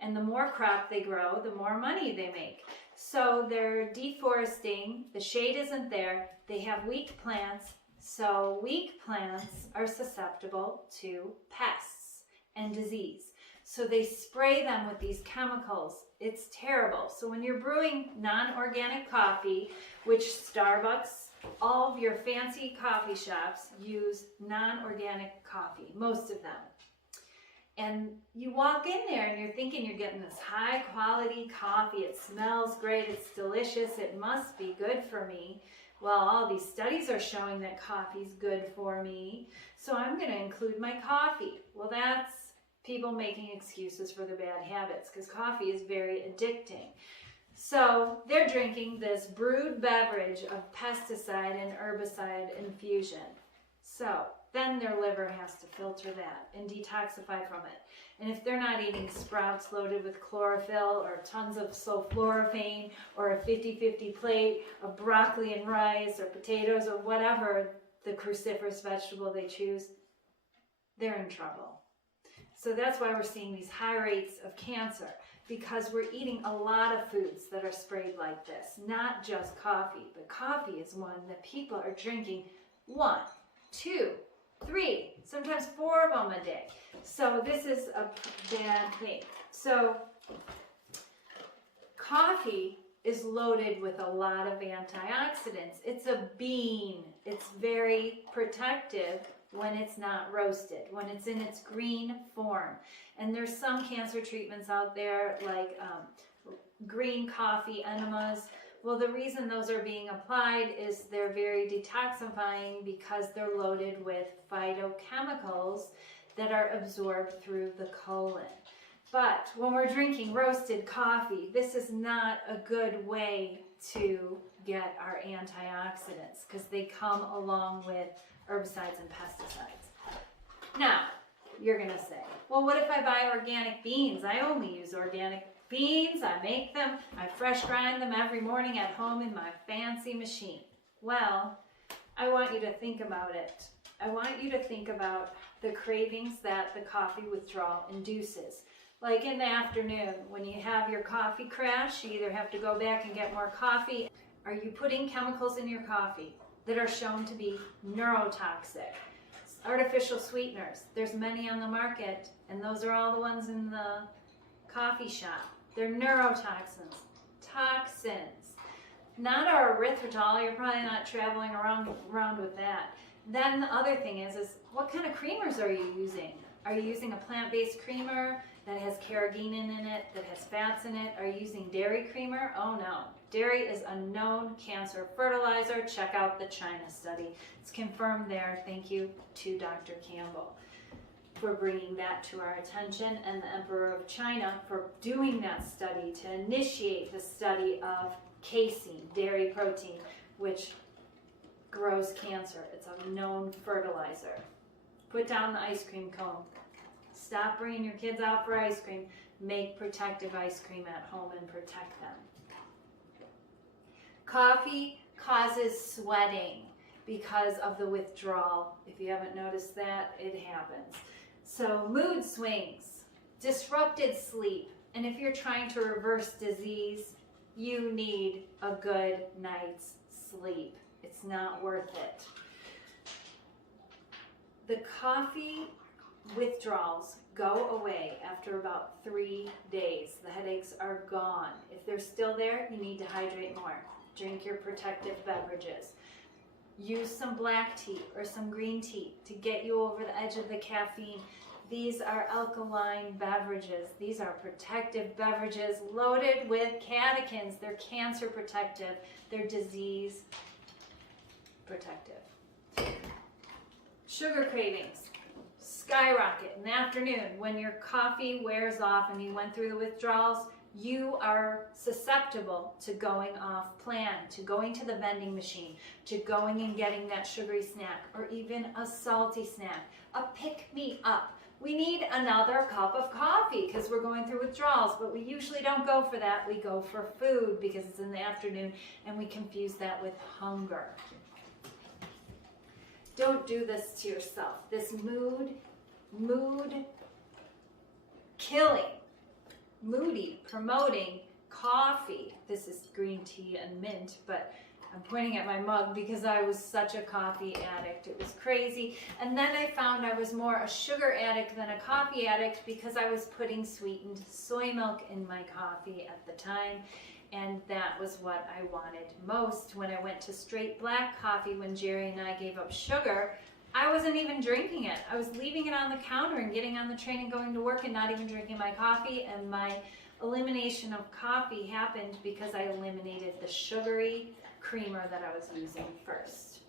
And the more crop they grow, the more money they make. So they're deforesting, the shade isn't there, they have weak plants. So weak plants are susceptible to pests and disease. So they spray them with these chemicals. It's terrible. So when you're brewing non-organic coffee, which Starbucks, all of your fancy coffee shops use non-organic coffee, most of them. And you walk in there and you're thinking you're getting this high quality coffee. It smells great, it's delicious, it must be good for me. Well, all these studies are showing that coffee's good for me, so I'm going to include my coffee. Well, that's people making excuses for their bad habits because coffee is very addicting. So they're drinking this brewed beverage of pesticide and herbicide infusion. So then their liver has to filter that and detoxify from it. And if they're not eating sprouts loaded with chlorophyll or tons of sulforaphane or a 50-50 plate of broccoli and rice or potatoes or whatever the cruciferous vegetable they choose, they're in trouble. So that's why we're seeing these high rates of cancer, because we're eating a lot of foods that are sprayed like this, not just coffee, but coffee is one that people are drinking 1, 2, 3, sometimes 4 of them a day. So this is a bad thing. So coffee is loaded with a lot of antioxidants. It's a bean. It's very protective when it's not roasted, when it's in its green form. And there's some cancer treatments out there like green coffee enemas, Well, the reason those are being applied is they're very detoxifying because they're loaded with phytochemicals that are absorbed through the colon. But when we're drinking roasted coffee, this is not a good way to get our antioxidants because they come along with herbicides and pesticides. Now, you're gonna say, well, what if I buy organic beans? I only use organic beans. I make them, I fresh grind them every morning at home in my fancy machine. Well, I want you to think about it. I want you to think about the cravings that the coffee withdrawal induces. Like in the afternoon, when you have your coffee crash, you either have to go back and get more coffee. Are you putting chemicals in your coffee that are shown to be neurotoxic? Artificial sweeteners, there's many on the market, and those are all the ones in the coffee shop. They're neurotoxins, toxins. Not our erythritol, you're probably not traveling around with that. Then the other thing is what kind of creamers are you using? Are you using a plant-based creamer that has carrageenan in it, that has fats in it? Are you using dairy creamer? Oh no. Dairy is a known cancer fertilizer. Check out the China study. It's confirmed there. Thank you to Dr. Campbell for bringing that to our attention, and the Emperor of China for doing that study to initiate the study of casein, dairy protein, which grows cancer. It's a known fertilizer. Put down the ice cream cone. Stop bringing your kids out for ice cream. Make protective ice cream at home and protect them. Coffee causes sweating because of the withdrawal. If you haven't noticed that, it happens. So mood swings, disrupted sleep, and if you're trying to reverse disease, you need a good night's sleep. It's not worth it. The coffee withdrawals go away after about 3 days. The headaches are gone. If they're still there, you need to hydrate more. Drink your protective beverages. Use some black tea or some green tea to get you over the edge of the caffeine. These are alkaline beverages. These are protective beverages loaded with catechins. They're cancer protective. They're disease protective. Sugar cravings skyrocket in the afternoon. When your coffee wears off and you went through the withdrawals, you are susceptible to going off plan, to going to the vending machine, to going and getting that sugary snack, or even a salty snack, a pick-me-up. We need another cup of coffee because we're going through withdrawals, but we usually don't go for that. We go for food because it's in the afternoon, and we confuse that with hunger. Don't do this to yourself. This mood killing, moody, promoting coffee. This is green tea and mint, but I'm pointing at my mug because I was such a coffee addict. It was crazy. And then I found I was more a sugar addict than a coffee addict because I was putting sweetened soy milk in my coffee at the time. And that was what I wanted most. When I went to straight black coffee, when Jerry and I gave up sugar, I wasn't even drinking it. I was leaving it on the counter and getting on the train and going to work and not even drinking my coffee. And my elimination of coffee happened because I eliminated the sugary creamer that I was using first.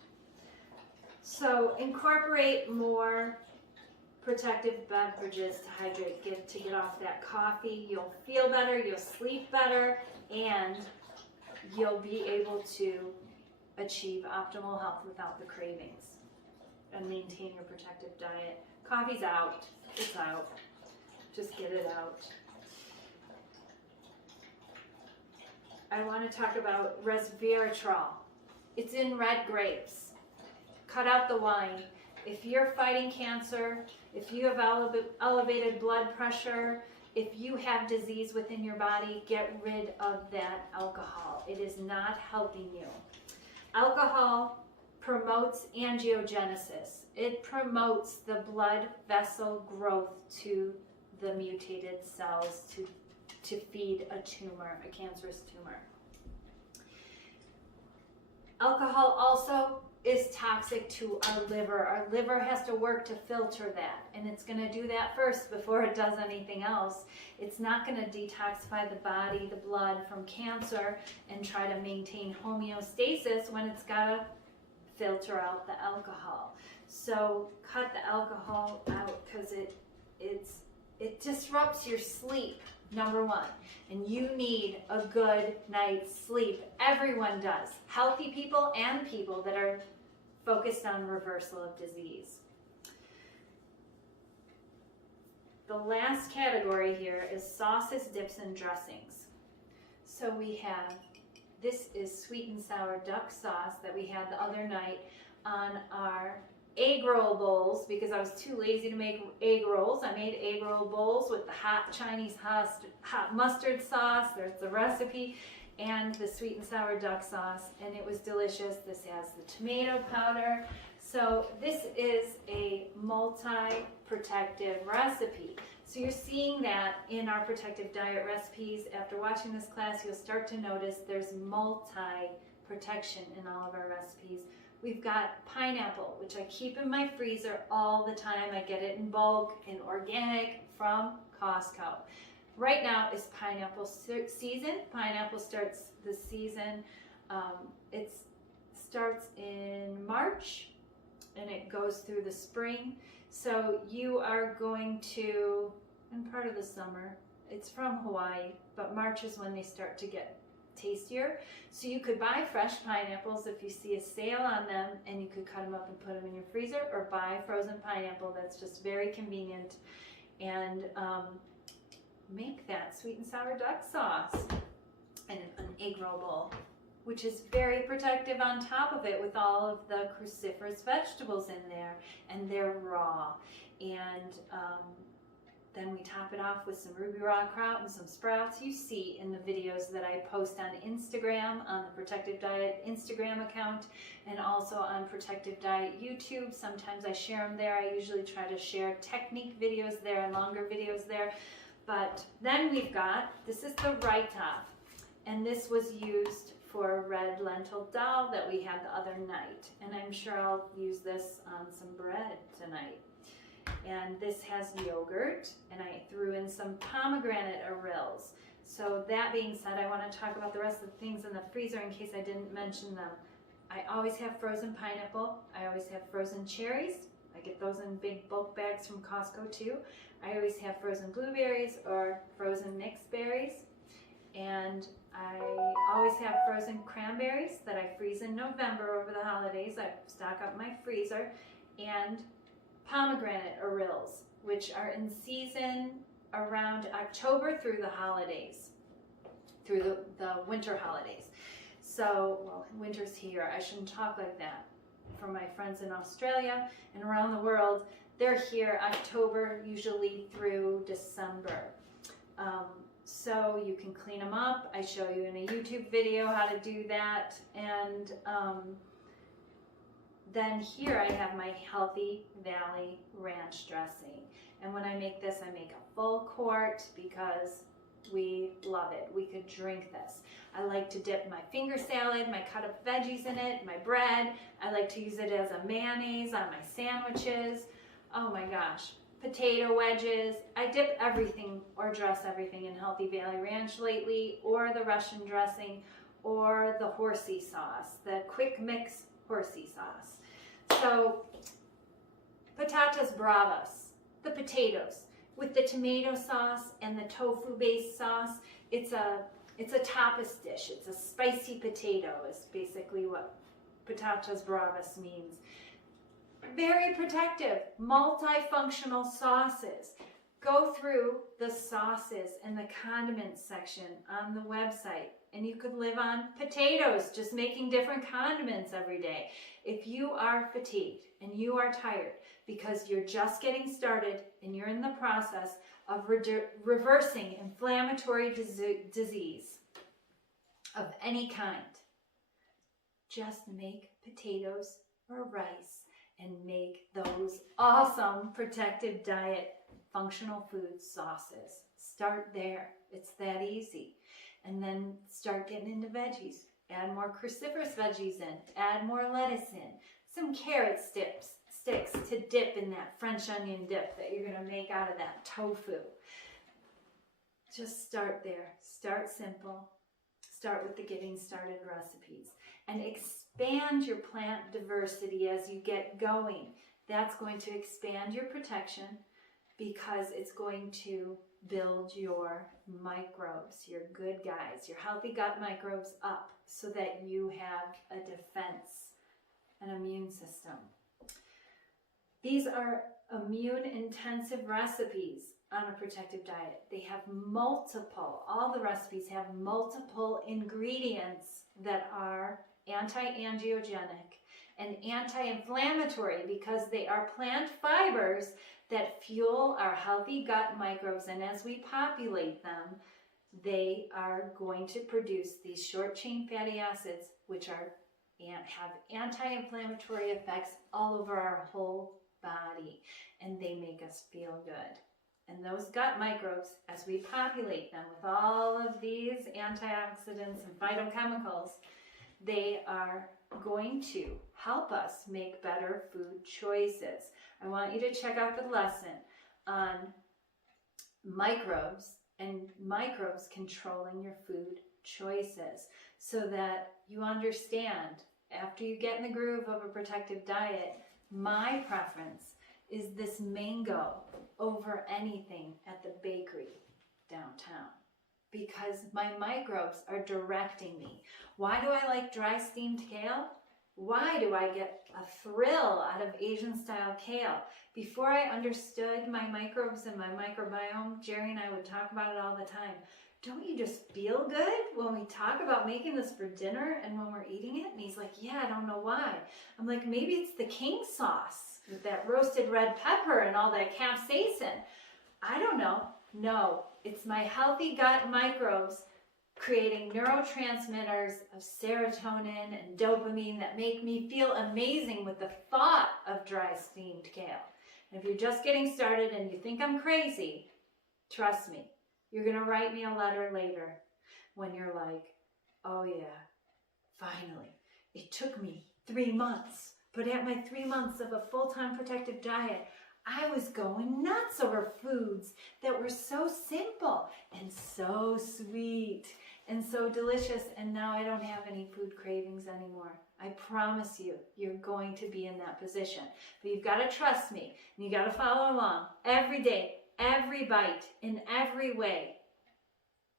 So incorporate more protective beverages to hydrate, to get off that coffee. You'll feel better, you'll sleep better, and you'll be able to achieve optimal health without the cravings and maintain your protective diet. Coffee's out. It's out. Just get it out. I want to talk about resveratrol. It's in red grapes. Cut out the wine. If you're fighting cancer, if you have elevated blood pressure, if you have disease within your body, get rid of that alcohol. It is not helping you. Alcohol promotes angiogenesis. It promotes the blood vessel growth to the mutated cells to feed a tumor, a cancerous tumor. Alcohol also is toxic to our liver. Our liver has to work to filter that, and it's going to do that first before it does anything else. It's not going to detoxify the body, the blood from cancer and try to maintain homeostasis when it's got to filter out the alcohol. So cut the alcohol out because it disrupts your sleep, number one. And you need a good night's sleep. Everyone does. Healthy people and people that are focused on reversal of disease. The last category here is sauces, dips, and dressings. So we have, this is sweet and sour duck sauce that we had the other night on our egg roll bowls because I was too lazy to make egg rolls. I made egg roll bowls with the hot Chinese hot mustard sauce. There's the recipe, and the sweet and sour duck sauce, and it was delicious. This has the tomato powder. So this is a multi-protective recipe. So you're seeing that in our protective diet recipes. After watching this class, you'll start to notice there's multi-protection in all of our recipes. We've got pineapple, which I keep in my freezer all the time. I get it in bulk, in organic, from Costco. Right now is pineapple season. Pineapple starts the season. It starts in March and it goes through the spring. So you are going to, and part of the summer, it's from Hawaii, but March is when they start to get tastier. So you could buy fresh pineapples if you see a sale on them, and you could cut them up and put them in your freezer, or buy frozen pineapple. That's just very convenient. And make that sweet and sour duck sauce and an egg roll bowl, which is very protective on top of it with all of the cruciferous vegetables in there, and they're raw. And then we top it off with some ruby rod kraut and some sprouts. You see in the videos that I post on Instagram, on the Protective Diet Instagram account, and also on Protective Diet YouTube. Sometimes I share them there. I usually try to share technique videos there and longer videos there. But then we've got, this is the write-off, and this was used for red lentil dal that we had the other night. And I'm sure I'll use this on some bread tonight. And this has yogurt, and I threw in some pomegranate arils. So that being said, I want to talk about the rest of the things in the freezer in case I didn't mention them. I always have frozen pineapple. I always have frozen cherries. I get those in big bulk bags from Costco too. I always have frozen blueberries or frozen mixed berries. And I always have frozen cranberries that I freeze in November over the holidays. I stock up my freezer. And pomegranate arils, which are in season around October through the holidays, through the winter holidays. So, well, winter's here. I shouldn't talk like that. For my friends in Australia and around the world, they're here October usually through December. So you can clean them up. I show you in a YouTube video how to do that. And then here I have my Healthy Valley Ranch dressing. And when I make this, I make a full quart because we love it. We could drink this. I like to dip my finger salad, my cut up veggies in it, my bread. I like to use it as a mayonnaise on my sandwiches. Oh my gosh. Potato wedges. I dip everything or dress everything in Healthy Valley Ranch lately, or the Russian dressing, or the horsey sauce, the quick mix horsey sauce. So, patatas bravas, the potatoes, with the tomato sauce and the tofu-based sauce. It's a tapas dish. It's a spicy potato is basically what patatas bravas means. Very protective, multifunctional sauces. Go through the sauces and the condiments section on the website, and you could live on potatoes, just making different condiments every day. If you are fatigued and you are tired because you're just getting started and you're in the process of reversing inflammatory disease of any kind, just make potatoes or rice and make those awesome Protective Diet functional food sauces. Start there. It's that easy. And then start getting into veggies. Add more cruciferous veggies in. Add more lettuce in. some carrot sticks to dip in that French onion dip that you're going to make out of that tofu. Just start there. Start simple. Start with the getting started recipes and expand your plant diversity as you get going. That's going to expand your protection because it's going to build your microbes, your good guys, your healthy gut microbes up so that you have a defense, an immune system. These are immune intensive recipes on a protective diet. They have all the recipes have multiple ingredients that are anti-angiogenic and anti-inflammatory because they are plant fibers that fuel our healthy gut microbes, and as we populate them, they are going to produce these short-chain fatty acids, which have anti-inflammatory effects all over our whole body, and they make us feel good. And those gut microbes, as we populate them with all of these antioxidants and phytochemicals, they are going to help us make better food choices. I want you to check out the lesson on microbes and microbes controlling your food choices so that you understand, after you get in the groove of a protective diet, my preference is this mango over anything at the bakery downtown because my microbes are directing me. Why do I like dry steamed kale? Why do I get a thrill out of Asian style kale? Before I understood my microbes and my microbiome, Jerry and I would talk about it all the time. Don't you just feel good when we talk about making this for dinner and when we're eating it? And he's like, yeah, I don't know why. I'm like, maybe it's the king sauce with that roasted red pepper and all that capsaicin. I don't know. No, it's my healthy gut microbes creating neurotransmitters of serotonin and dopamine that make me feel amazing with the thought of dry steamed kale. And if you're just getting started and you think I'm crazy, trust me, you're going to write me a letter later when you're like, oh yeah, finally, it took me 3 months, but at my 3 months of a full-time protective diet, I was going nuts over foods that were so simple and so sweet and so delicious, and now I don't have any food cravings anymore. I promise you, you're going to be in that position. But you've got to trust me, and you've got to follow along every day, every bite, in every way.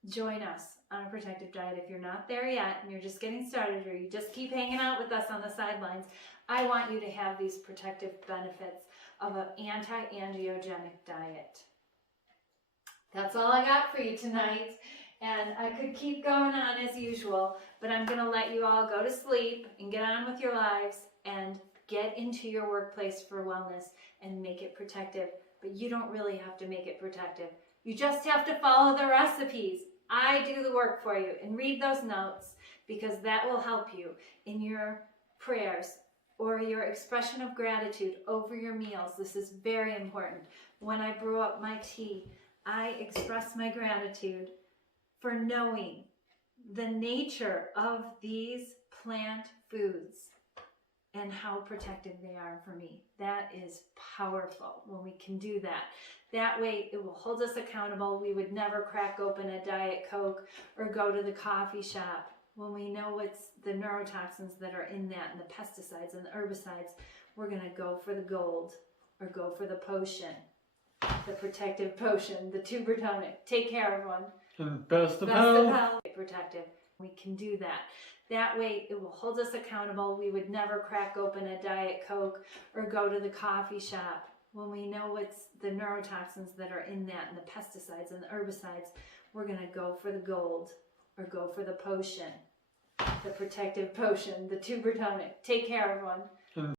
Join us on a protective diet. If you're not there yet and you're just getting started or you just keep hanging out with us on the sidelines, I want you to have these protective benefits of an anti-angiogenic diet. That's all I got for you tonight. And I could keep going on as usual, but I'm going to let you all go to sleep and get on with your lives and get into your workplace for wellness and make it protective. But you don't really have to make it protective. You just have to follow the recipes. I do the work for you, and read those notes because that will help you in your prayers or your expression of gratitude over your meals. This is very important. When I brew up my tea, I express my gratitude for knowing the nature of these plant foods and how protective they are for me. That is powerful when we can do that. That way it will hold us accountable. We would never crack open a Diet Coke or go to the coffee shop when we know what's the neurotoxins that are in that and the pesticides and the herbicides. We're going to go for the gold or go for the potion, the protective potion, the tuber tonic. Take care, everyone. And best of health. Protective. We can do that. That way it will hold us accountable. We would never crack open a Diet Coke or go to the coffee shop when we know what's the neurotoxins that are in that and the pesticides and the herbicides. We're going to go for the gold or go for the potion, the protective potion, the tuber tonic. Take care, everyone.